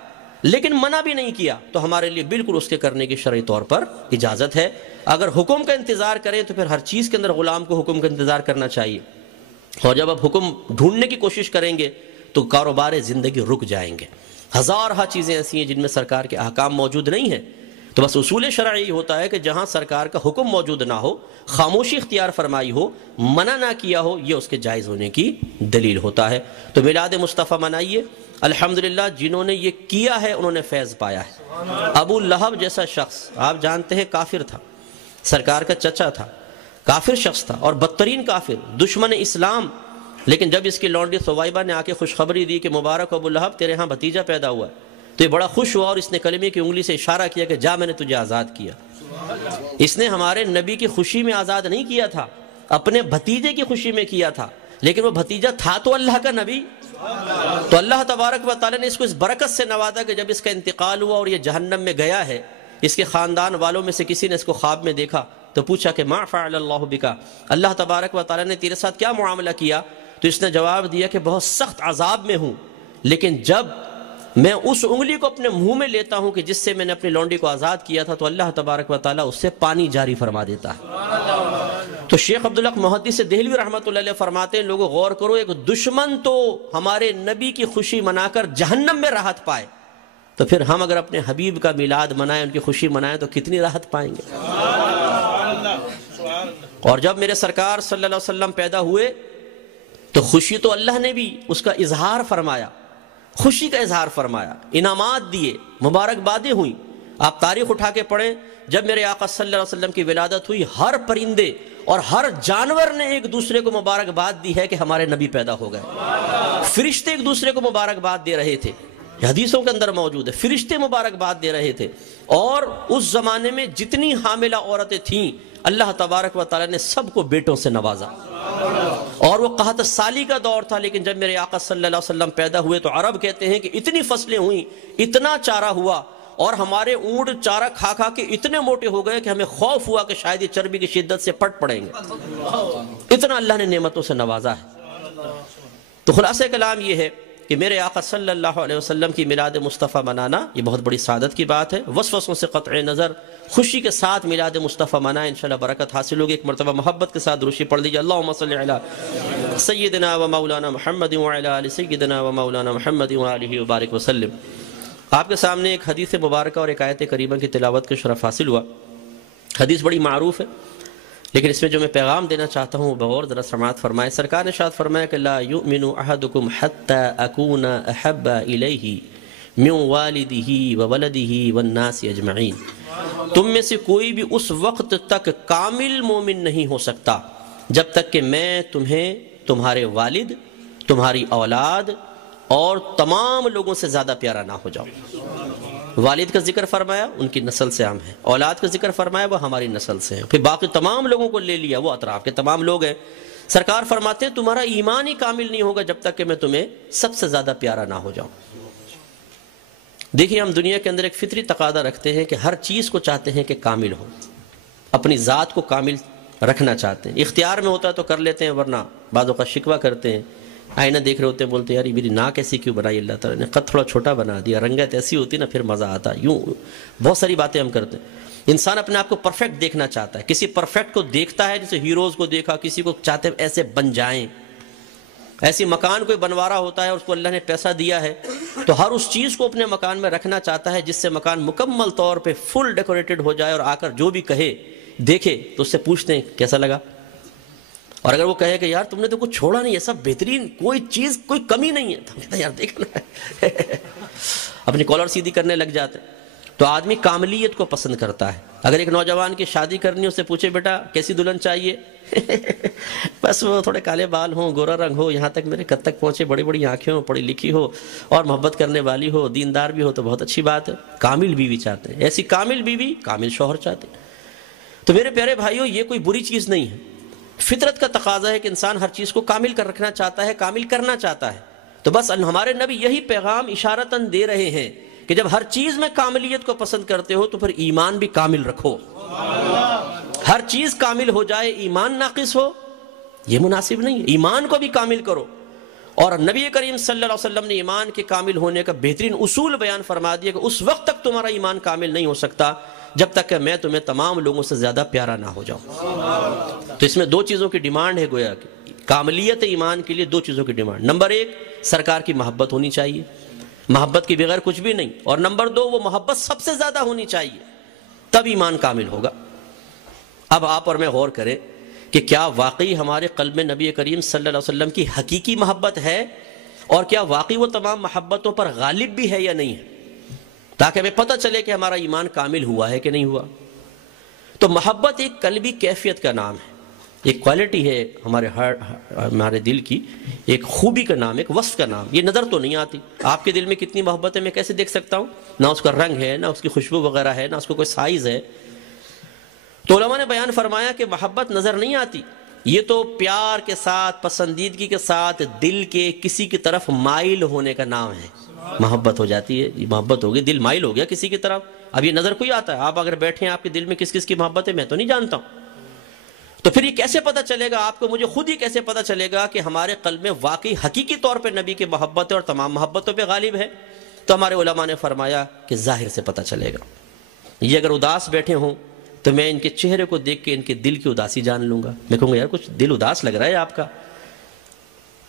لیکن منع بھی نہیں کیا، تو ہمارے لیے بالکل اس کے کرنے کی شرعی طور پر اجازت ہے۔ اگر حکم کا انتظار کریں تو پھر ہر چیز کے اندر غلام کو حکم کا انتظار کرنا چاہیے، اور جب آپ حکم ڈھونڈنے کی کوشش کریں گے تو کاروبار زندگی رک جائیں گے۔ ہزارہ چیزیں ایسی ہیں جن میں سرکار کے احکام موجود نہیں ہیں۔ تو بس اصول شرعی یہ ہوتا ہے کہ جہاں سرکار کا حکم موجود نہ ہو، خاموشی اختیار فرمائی ہو، منع نہ کیا ہو، یہ اس کے جائز ہونے کی دلیل ہوتا ہے۔ تو میلاد مصطفیٰ منائیے، الحمدللہ جنہوں نے یہ کیا ہے انہوں نے فیض پایا ہے۔ ابو لہب جیسا شخص آپ جانتے ہیں کافر تھا، سرکار کا چچا تھا، کافر شخص تھا اور بدترین کافر، دشمن اسلام، لیکن جب اس کی لونڈی ثویبہ نے آ کے خوشخبری دی کہ مبارک ابو لہب تیرے ہاں بھتیجا پیدا ہوا ہے، تو یہ بڑا خوش ہوا اور اس نے کلمے کی انگلی سے اشارہ کیا کہ جا میں نے تجھے آزاد کیا۔ اس نے ہمارے نبی کی خوشی میں آزاد نہیں کیا تھا، اپنے بھتیجے کی خوشی میں کیا تھا۔ لیکن وہ بھتیجا تھا تو اللہ کا نبی. تو اللہ تبارک و تعالیٰ نے اس کو اس برکت سے نوازا کہ جب اس کا انتقال ہوا اور یہ جہنم میں گیا ہے، اس کے خاندان والوں میں سے کسی نے اس کو خواب میں دیکھا تو پوچھا کہ ما فعل اللہ بکا، اللہ تبارک و تعالیٰ نے تیرے ساتھ کیا معاملہ کیا؟ تو اس نے جواب دیا کہ بہت سخت عذاب میں ہوں، لیکن جب میں اس انگلی کو اپنے منہ میں لیتا ہوں کہ جس سے میں نے اپنی لونڈی کو آزاد کیا تھا، تو اللہ تبارک و تعالیٰ اس سے پانی جاری فرما دیتا ہے. تو شیخ عبدالحق محدث دہلوی رحمۃ اللہ علیہ فرماتے ہیں لوگوں غور کرو، ایک دشمن تو ہمارے نبی کی خوشی منا کر جہنم میں راحت پائے، تو پھر ہم اگر اپنے حبیب کا میلاد منائیں، ان کی خوشی منائیں تو کتنی راحت پائیں گے. اور جب میرے سرکار صلی اللہ علیہ وسلم پیدا ہوئے تو خوشی تو اللہ نے بھی اس کا اظہار فرمایا، خوشی کا اظہار فرمایا، انعامات دیے، مبارکبادیں ہوئیں. آپ تاریخ اٹھا کے پڑھیں، جب میرے آقا صلی اللہ علیہ وسلم کی ولادت ہوئی، ہر پرندے اور ہر جانور نے ایک دوسرے کو مبارکباد دی ہے کہ ہمارے نبی پیدا ہو گئے. فرشتے ایک دوسرے کو مبارکباد دے رہے تھے، حدیثوں کے اندر موجود ہے، فرشتے مبارکباد دے رہے تھے. اور اس زمانے میں جتنی حاملہ عورتیں تھیں اللہ تبارک و تعالیٰ نے سب کو بیٹوں سے نوازا. اور وہ قحط سالی کا دور تھا، لیکن جب میرے آقا صلی اللہ علیہ وسلم پیدا ہوئے تو عرب کہتے ہیں کہ اتنی فصلیں ہوئیں، اتنا چارہ ہوا، اور ہمارے اونٹ چارہ کھا کھا کے اتنے موٹے ہو گئے کہ ہمیں خوف ہوا کہ شاید یہ چربی کی شدت سے پٹ پڑیں گے. اتنا اللہ نے نعمتوں سے نوازا ہے. تو خلاصہ کلام یہ ہے کہ میرے آقا صلی اللہ علیہ وسلم کی میلاد مصطفیٰ منانا یہ بہت بڑی سعادت کی بات ہے. وسوسوں سے قطع نظر خوشی کے ساتھ میلاد مصطفیٰ منائیں، انشاءاللہ برکت حاصل ہوگی. ایک مرتبہ محبت کے ساتھ دروشی پڑھ لیجیے. اللہم صلی علی سیدنا و مولانا محمد وعلی آل سیدنا و مولانا محمد وآلہ وبارک وسلم. آپ کے سامنے ایک حدیث مبارکہ اور ایک آیت کریمہ کی تلاوت کے شرف حاصل ہوا. حدیث بڑی معروف ہے، لیکن اس میں جو میں پیغام دینا چاہتا ہوں وہ بغور ذرا سماعت فرمائے. سرکار نے ارشاد فرمایا کہ لا یؤمن احدکم حتی اکون احب الیہ من والدہ وولدہ والناس اجمعین. تم میں سے کوئی بھی اس وقت تک کامل مومن نہیں ہو سکتا جب تک کہ میں تمہیں تمہارے والد، تمہاری اولاد اور تمام لوگوں سے زیادہ پیارا نہ ہو جاؤں. والد کا ذکر فرمایا، ان کی نسل سے ہم ہیں. اولاد کا ذکر فرمایا، وہ ہماری نسل سے ہیں. پھر باقی تمام لوگوں کو لے لیا، وہ اطراف کے تمام لوگ ہیں. سرکار فرماتے ہیں تمہارا ایمان ہی کامل نہیں ہوگا جب تک کہ میں تمہیں سب سے زیادہ پیارا نہ ہو جاؤں. دیکھیے ہم دنیا کے اندر ایک فطری تقاضا رکھتے ہیں کہ ہر چیز کو چاہتے ہیں کہ کامل ہو، اپنی ذات کو کامل رکھنا چاہتے ہیں. اختیار میں ہوتا ہے تو کر لیتے ہیں، ورنہ بعضوں کا شکوہ کرتے ہیں. آئینہ دیکھ رہے ہوتے ہیں، بولتے ہیں یار یہ میری ناک ایسی کیوں بنائی اللہ تعالیٰ نے، قد تھوڑا چھوٹا بنا دیا، رنگت ایسی ہوتی نا پھر مزہ آتا. یوں بہت ساری باتیں ہم کرتے ہیں. انسان اپنے آپ کو پرفیکٹ دیکھنا چاہتا ہے، کسی پرفیکٹ کو دیکھتا ہے، جیسے ہیروز کو دیکھا، کسی کو چاہتے ہیں ایسے بن جائیں. ایسی مکان کوئی بنوا رہا ہوتا ہے اور اس کو اللہ نے پیسہ دیا ہے تو ہر اس چیز کو اپنے مکان میں رکھنا چاہتا ہے جس سے مکان مکمل طور پہ فل ڈیکوریٹڈ ہو جائے، اور آ کر جو بھی کہے دیکھے تو اس سے پوچھتے ہیں کیسا لگا. اور اگر وہ کہے کہ یار تم نے تو کچھ چھوڑا نہیں ہے، سب بہترین، کوئی چیز کوئی کمی نہیں ہے، تو ہم کہتے ہیں یار دیکھنا اپنی کالر سیدھی کرنے لگ جاتے ہیں. تو آدمی کاملیت کو پسند کرتا ہے. اگر ایک نوجوان کی شادی کرنی اس سے پوچھے بیٹا کیسی دلہن چاہیے بس وہ تھوڑے کالے بال ہوں، گورا رنگ ہو، یہاں تک میرے قد تک پہنچے، بڑی بڑی آنکھیں ہوں، پڑھی لکھی ہو اور محبت کرنے والی ہو، دیندار بھی ہو تو بہت اچھی بات ہے. کامل بیوی چاہتے ہیں، ایسی کامل بیوی کامل شوہر چاہتے ہیں. تو میرے پیارے بھائیوں یہ کوئی بری چیز نہیں ہے. فطرت کا تقاضا ہے کہ انسان ہر چیز کو کامل کر رکھنا چاہتا ہے، کامل کرنا چاہتا ہے. تو بس ہمارے نبی یہی پیغام اشارتاً دے رہے ہیں کہ جب ہر چیز میں کاملیت کو پسند کرتے ہو تو پھر ایمان بھی کامل رکھو. ہر چیز کامل ہو جائے ایمان ناقص ہو یہ مناسب نہیں ہے. ایمان کو بھی کامل کرو. اور نبی کریم صلی اللہ علیہ وسلم نے ایمان کے کامل ہونے کا بہترین اصول بیان فرما دیا کہ اس وقت تک تمہارا ایمان کامل نہیں ہو سکتا جب تک کہ میں تمہیں تمام لوگوں سے زیادہ پیارا نہ ہو جاؤں. تو اس میں دو چیزوں کی ڈیمانڈ ہے، گویا کہ کاملیت ایمان کے لیے دو چیزوں کی ڈیمانڈ. نمبر ایک سرکار کی محبت ہونی چاہیے، محبت کے بغیر کچھ بھی نہیں. اور نمبر دو وہ محبت سب سے زیادہ ہونی چاہیے، تب ایمان کامل ہوگا. اب آپ اور میں غور کریں کہ کیا واقعی ہمارے قلب میں نبی کریم صلی اللہ علیہ وسلم کی حقیقی محبت ہے، اور کیا واقعی وہ تمام محبتوں پر غالب بھی ہے یا نہیں ہے، تاکہ ہمیں پتہ چلے کہ ہمارا ایمان کامل ہوا ہے کہ نہیں ہوا. تو محبت ایک قلبی کیفیت کا نام ہے، ایک کوالٹی ہے ہمارے دل کی، ایک خوبی کا نام، ایک وصف کا نام. یہ نظر تو نہیں آتی. آپ کے دل میں کتنی محبت ہے میں کیسے دیکھ سکتا ہوں؟ نہ اس کا رنگ ہے، نہ اس کی خوشبو وغیرہ ہے، نہ اس کو کوئی سائز ہے. تو علماء نے بیان فرمایا کہ محبت نظر نہیں آتی، یہ تو پیار کے ساتھ، پسندیدگی کے ساتھ دل کے کسی کی طرف مائل ہونے کا نام ہے۔ محبت ہو جاتی ہے، محبت ہو گئی، دل مائل ہو گیا کسی کی طرف۔ اب یہ نظر کوئی آتا ہے؟ آپ اگر بیٹھے ہیں، آپ کے دل میں کس کس کی محبت ہے میں تو نہیں جانتا ہوں۔ تو پھر یہ کیسے پتہ چلے گا آپ کو، مجھے خود ہی کیسے پتہ چلے گا کہ ہمارے قلب میں واقعی حقیقی طور پہ نبی کی محبت ہے اور تمام محبتوں پہ غالب ہے؟ تو ہمارے علماء نے فرمایا کہ ظاہر سے پتہ چلے گا۔ یہ اگر اداس بیٹھے ہوں تو میں ان کے چہرے کو دیکھ کے ان کے دل کی اداسی جان لوں گا۔ میں کہوں گا یار کچھ دل اداس لگ رہا ہے آپ کا،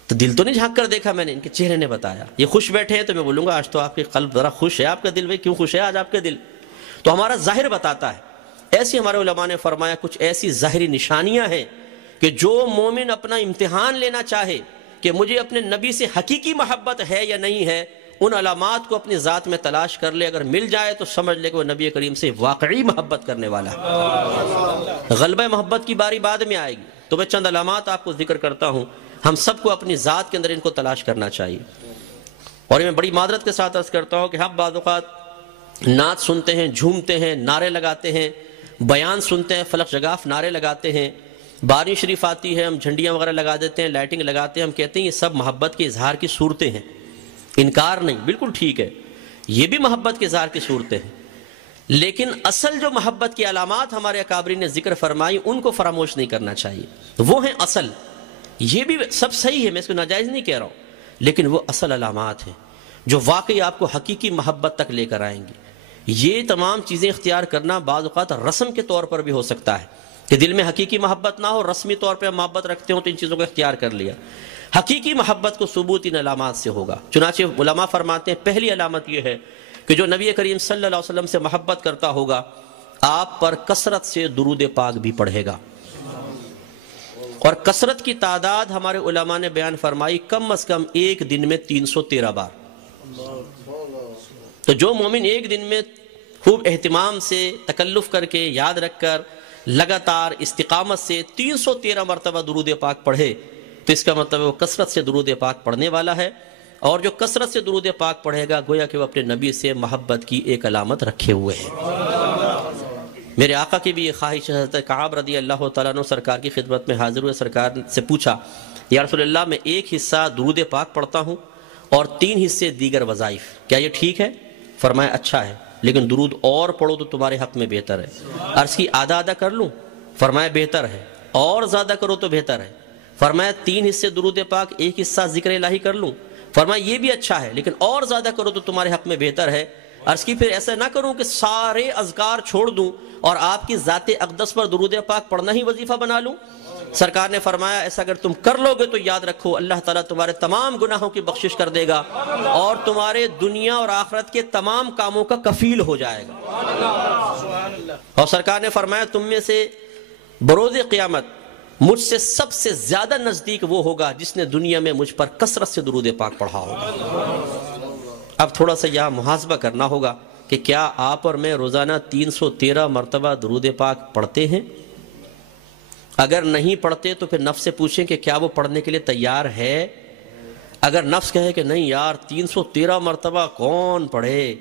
تو دل تو نہیں جھانک کر دیکھا میں نے، ان کے چہرے نے بتایا۔ یہ خوش بیٹھے ہیں تو میں بولوں گا آج تو آپ کی قلب ذرا خوش ہے، آپ کا دل بھائی کیوں خوش ہے آج آپ کا دل؟ تو ہمارا ظاہر بتاتا ہے۔ ایسی ہمارے علماء نے فرمایا کچھ ایسی ظاہری نشانیاں ہیں کہ جو مومن اپنا امتحان لینا چاہے کہ مجھے اپنے نبی سے حقیقی محبت ہے یا نہیں ہے، ان علامات کو اپنی ذات میں تلاش کر لے، اگر مل جائے تو سمجھ لے کہ وہ نبی کریم سے واقعی محبت کرنے والا ہے۔ غلبہ محبت کی باری بعد میں آئے گی، تو میں چند علامات آپ کو ذکر کرتا ہوں، ہم سب کو اپنی ذات کے اندر ان کو تلاش کرنا چاہیے۔ اور میں بڑی معذرت کے ساتھ عرض کرتا ہوں کہ ہم بعض اوقات نعت سنتے ہیں، جھومتے ہیں، نعرے لگاتے ہیں، بیان سنتے ہیں، فلق شگاف نعرے لگاتے ہیں، بارش شریف آتی ہے ہم جھنڈیاں وغیرہ لگا دیتے ہیں، لائٹنگ لگاتے ہیں، ہم کہتے ہیں یہ سب محبت کے اظہار کی صورتیں ہیں۔ انکار نہیں، بالکل ٹھیک ہے، یہ بھی محبت کے اظہار کی صورتیں ہیں، لیکن اصل جو محبت کی علامات ہمارے اکابرین نے ذکر فرمائی ان کو فراموش نہیں کرنا چاہیے۔ وہ ہیں اصل، یہ بھی سب صحیح ہے، میں اس کو ناجائز نہیں کہہ رہا ہوں، لیکن وہ اصل علامات ہیں جو واقعی آپ کو حقیقی محبت تک لے کر آئیں گے۔ یہ تمام چیزیں اختیار کرنا بعض اوقات رسم کے طور پر بھی ہو سکتا ہے کہ دل میں حقیقی محبت نہ ہو، رسمی طور پہ محبت رکھتے ہوں تو ان چیزوں کو اختیار کر لیا۔ حقیقی محبت کو ثبوت ان علامات سے ہوگا۔ چنانچہ علماء فرماتے ہیں پہلی علامت یہ ہے کہ جو نبی کریم صلی اللہ علیہ وسلم سے محبت کرتا ہوگا آپ پر کثرت سے درود پاک بھی پڑھے گا، اور کثرت کی تعداد ہمارے علماء نے بیان فرمائی کم از کم ایک دن میں 313 بار۔ تو جو مومن ایک دن میں خوب اہتمام سے تکلف کر کے یاد رکھ کر لگاتار استقامت سے 313 مرتبہ درود پاک پڑھے تو اس کا مطلب وہ کثرت سے درود پاک پڑھنے والا ہے، اور جو کثرت سے درود پاک پڑھے گا گویا کہ وہ اپنے نبی سے محبت کی ایک علامت رکھے ہوئے ہے۔ میرے آقا کی بھی یہ خواہش ہے۔ حضرت کعب رضی اللہ تعالیٰ عنہ سرکار کی خدمت میں حاضر ہوئے، سرکار سے پوچھا یا رسول اللہ میں ایک حصہ درود پاک پڑھتا ہوں اور 3 حصے دیگر وظائف، کیا یہ ٹھیک ہے؟ فرمایا اچھا ہے، لیکن درود اور پڑھو تو تمہارے حق میں بہتر ہے۔ عرض کی آدھا کر لوں؟ فرمایا بہتر ہے، اور زیادہ کرو تو بہتر ہے۔ فرمایا 3 حصے درود پاک، 1 حصہ ذکر الہی کر لوں؟ فرمایا یہ بھی اچھا ہے، لیکن اور زیادہ کرو تو تمہارے حق میں بہتر ہے۔ عرض کی پھر ایسا نہ کروں کہ سارے اذکار چھوڑ دوں اور آپ کی ذات اقدس پر درود پاک پڑھنا ہی وظیفہ بنا لوں؟ سرکار نے فرمایا ایسا اگر تم کر لو گے تو یاد رکھو اللہ تعالیٰ تمہارے تمام گناہوں کی بخشش کر دے گا اور تمہارے دنیا اور آخرت کے تمام کاموں کا کفیل ہو جائے گا۔ اور سرکار نے فرمایا تم میں سے بروز قیامت مجھ سے سب سے زیادہ نزدیک وہ ہوگا جس نے دنیا میں مجھ پر کثرت سے درود پاک پڑھا ہوگا۔ اب تھوڑا سا یہاں محاسبہ کرنا ہوگا کہ کیا آپ اور میں روزانہ 313 مرتبہ درود پاک پڑھتے ہیں؟ اگر نہیں پڑھتے تو پھر نفس سے پوچھیں کہ کیا وہ پڑھنے کے لیے تیار ہے؟ اگر نفس کہے کہ نہیں یار 313 مرتبہ کون پڑھے،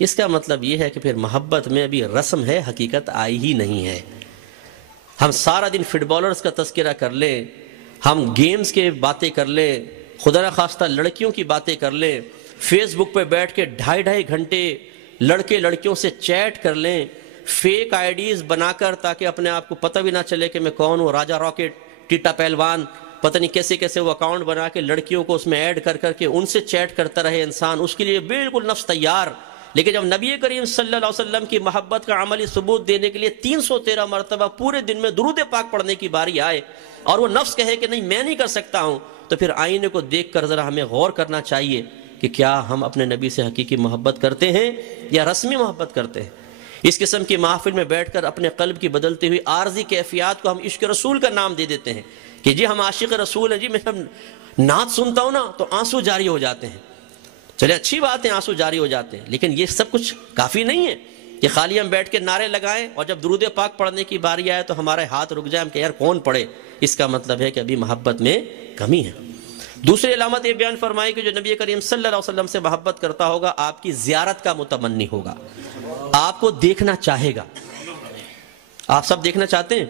اس کا مطلب یہ ہے کہ پھر محبت میں ابھی رسم ہے، حقیقت آئی ہی نہیں ہے۔ ہم سارا دن فٹ بالرز کا تذکرہ کر لیں، ہم گیمز کے باتیں کر لیں، خدا نخواستہ لڑکیوں کی باتیں کر لیں، فیس بک پہ بیٹھ کے 2.5 گھنٹے لڑکے لڑکیوں سے چیٹ کر لیں، فیک آئی ڈیز بنا کر تاکہ اپنے آپ کو پتہ بھی نہ چلے کہ میں کون ہوں، راجہ راکٹ، ٹیٹا پہلوان، پتہ نہیں کیسے کیسے وہ اکاؤنٹ بنا کے لڑکیوں کو اس میں ایڈ کر کر کے ان سے چیٹ کرتا رہے انسان، اس کے لیے بالکل نفس تیار۔ لیکن جب نبی کریم صلی اللہ علیہ وسلم کی محبت کا عملی ثبوت دینے کے لیے 313 مرتبہ پورے دن میں درود پاک پڑھنے کی باری آئے اور وہ نفس کہے کہ نہیں میں نہیں کر سکتا ہوں، تو پھر آئینے کو دیکھ کر ذرا ہمیں غور کرنا چاہیے کہ کیا ہم اپنے نبی سے حقیقی محبت کرتے ہیں یا رسمی محبت کرتے ہیں۔ اس قسم کی محفل میں بیٹھ کر اپنے قلب کی بدلتی ہوئی عارضی کیفیات کو ہم عشق رسول کا نام دے دیتے ہیں کہ جی ہم عاشق رسول ہیں، جی میں نعت سنتا ہوں نا تو آنسو جاری ہو جاتے ہیں۔ چلے اچھی بات ہے آنسو جاری ہو جاتے ہیں، لیکن یہ سب کچھ کافی نہیں ہے کہ خالی ہم بیٹھ کے نعرے لگائیں اور جب درود پاک پڑھنے کی باری آئے تو ہمارے ہاتھ رک جائے ہم کہ یار کون پڑھے۔ اس کا مطلب ہے کہ ابھی محبت میں کمی ہے۔ دوسری علامت یہ بیان فرمائی کہ جو نبی کریم صلی اللہ علیہ وسلم سے محبت کرتا ہوگا آپ کی زیارت کا متمنی ہوگا، آپ کو دیکھنا چاہے گا۔ آپ سب دیکھنا چاہتے ہیں؟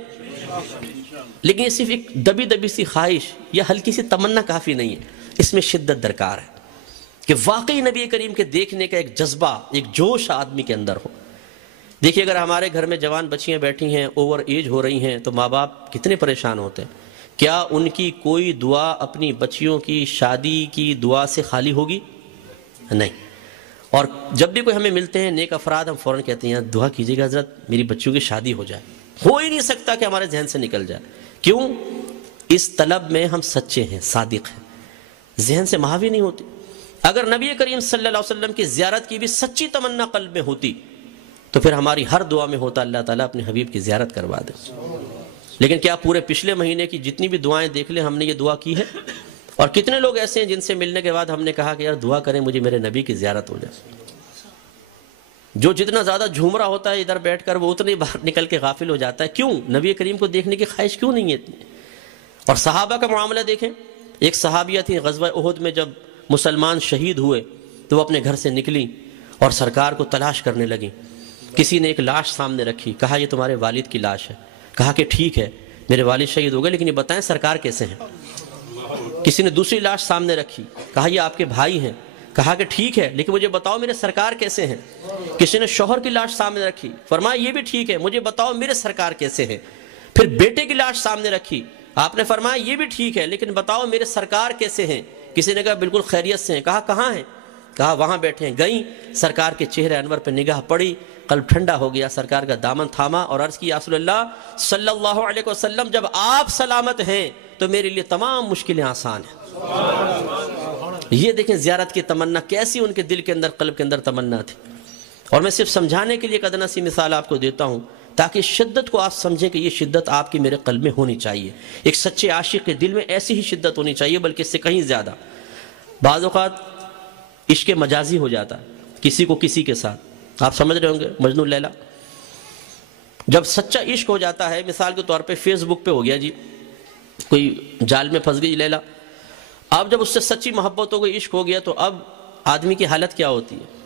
لیکن یہ صرف ایک دبی دبی سی خواہش یا ہلکی سی تمنا کافی نہیں ہے، اس میں شدت درکار ہے کہ واقعی نبی کریم کے دیکھنے کا ایک جذبہ، ایک جوش آدمی کے اندر ہو۔ دیکھیے اگر ہمارے گھر میں جوان بچیاں بیٹھی ہیں، اوور ایج ہو رہی ہیں، تو ماں باپ کتنے پریشان ہوتے ہیں۔ کیا ان کی کوئی دعا اپنی بچیوں کی شادی کی دعا سے خالی ہوگی؟ نہیں۔ اور جب بھی کوئی ہمیں ملتے ہیں نیک افراد، ہم فوراً کہتے ہیں دعا کیجیے گا حضرت میری بچیوں کی شادی ہو جائے۔ ہو ہی نہیں سکتا کہ ہمارے ذہن سے نکل جائے۔ کیوں؟ اس طلب میں ہم سچے ہیں، صادق ہیں، ذہن سے محو نہیں ہوتی۔ اگر نبی کریم صلی اللہ علیہ وسلم کی زیارت کی بھی سچی تمنا قلب میں ہوتی تو پھر ہماری ہر دعا میں ہوتا اللہ تعالیٰ اپنے حبیب کی زیارت کروا دے۔ لیکن کیا پورے پچھلے مہینے کی جتنی بھی دعائیں دیکھ لیں ہم نے یہ دعا کی ہے؟ اور کتنے لوگ ایسے ہیں جن سے ملنے کے بعد ہم نے کہا کہ یار دعا کریں مجھے میرے نبی کی زیارت ہو جائے۔ جو جتنا زیادہ جھوم رہا ہوتا ہے ادھر بیٹھ کر وہ اتنے باہر نکل کے غافل ہو جاتا ہے۔ کیوں؟ نبی کریم کو دیکھنے کی خواہش کیوں نہیں ہے اتنی؟ اور صحابہ کا معاملہ دیکھیں، ایک صحابیہ تھی غزوہ احد میں جب مسلمان شہید ہوئے تو وہ اپنے گھر سے نکلیں اور سرکار کو تلاش کرنے لگیں۔ کسی نے ایک لاش سامنے رکھی، کہا یہ تمہارے والد کی لاش ہے۔ کہا کہ ٹھیک ہے میرے والد شہید ہو گئے لیکن یہ بتائیں سرکار کیسے ہیں۔ کسی نے دوسری لاش سامنے رکھی، کہا یہ آپ کے بھائی ہیں۔ کہا کہ ٹھیک ہے لیکن مجھے بتاؤ میرے سرکار کیسے ہیں۔ کسی نے شوہر کی لاش سامنے رکھی، فرمایا یہ بھی ٹھیک ہے مجھے بتاؤ میرے سرکار کیسے ہیں۔ پھر بیٹے کی لاش سامنے رکھی، آپ نے فرمایا یہ بھی ٹھیک ہے لیکن بتاؤ میرے سرکار کیسے ہیں۔ کسی نے کہا بالکل خیریت سے ہیں۔ کہا کہاں ہیں؟ کہا وہاں بیٹھے ہیں۔ گئیں، سرکار کے چہرے انور پہ نگاہ پڑی، قلب ٹھنڈا ہو گیا، سرکار کا دامن تھاما اور عرض کی یا رسول اللہ صلی اللہ علیہ وسلم جب آپ سلامت ہیں تو میرے لیے تمام مشکلیں آسان ہیں۔ یہ دیکھیں زیارت کی تمنا کیسی ان کے دل کے اندر، قلب کے اندر تمنا تھی۔ اور میں صرف سمجھانے کے لیے ایک ادنا سی مثال آپ کو دیتا ہوں تاکہ شدت کو آپ سمجھیں کہ یہ شدت آپ کی میرے قلب میں ہونی چاہیے۔ ایک سچے عاشق کے دل میں ایسی ہی شدت ہونی چاہیے بلکہ اس سے کہیں زیادہ۔ بعض اوقات عشق مجازی ہو جاتا ہے کسی کو کسی کے ساتھ، آپ سمجھ رہے ہوں گے مجنون لیلا۔ جب سچا عشق ہو جاتا ہے، مثال کے طور پہ فیس بک پہ ہو گیا جی، کوئی جال میں پھنس گئی لیلا، اب جب اس سے سچی محبت ہو گئی، عشق ہو گیا، تو اب آدمی کی حالت کیا ہوتی ہے؟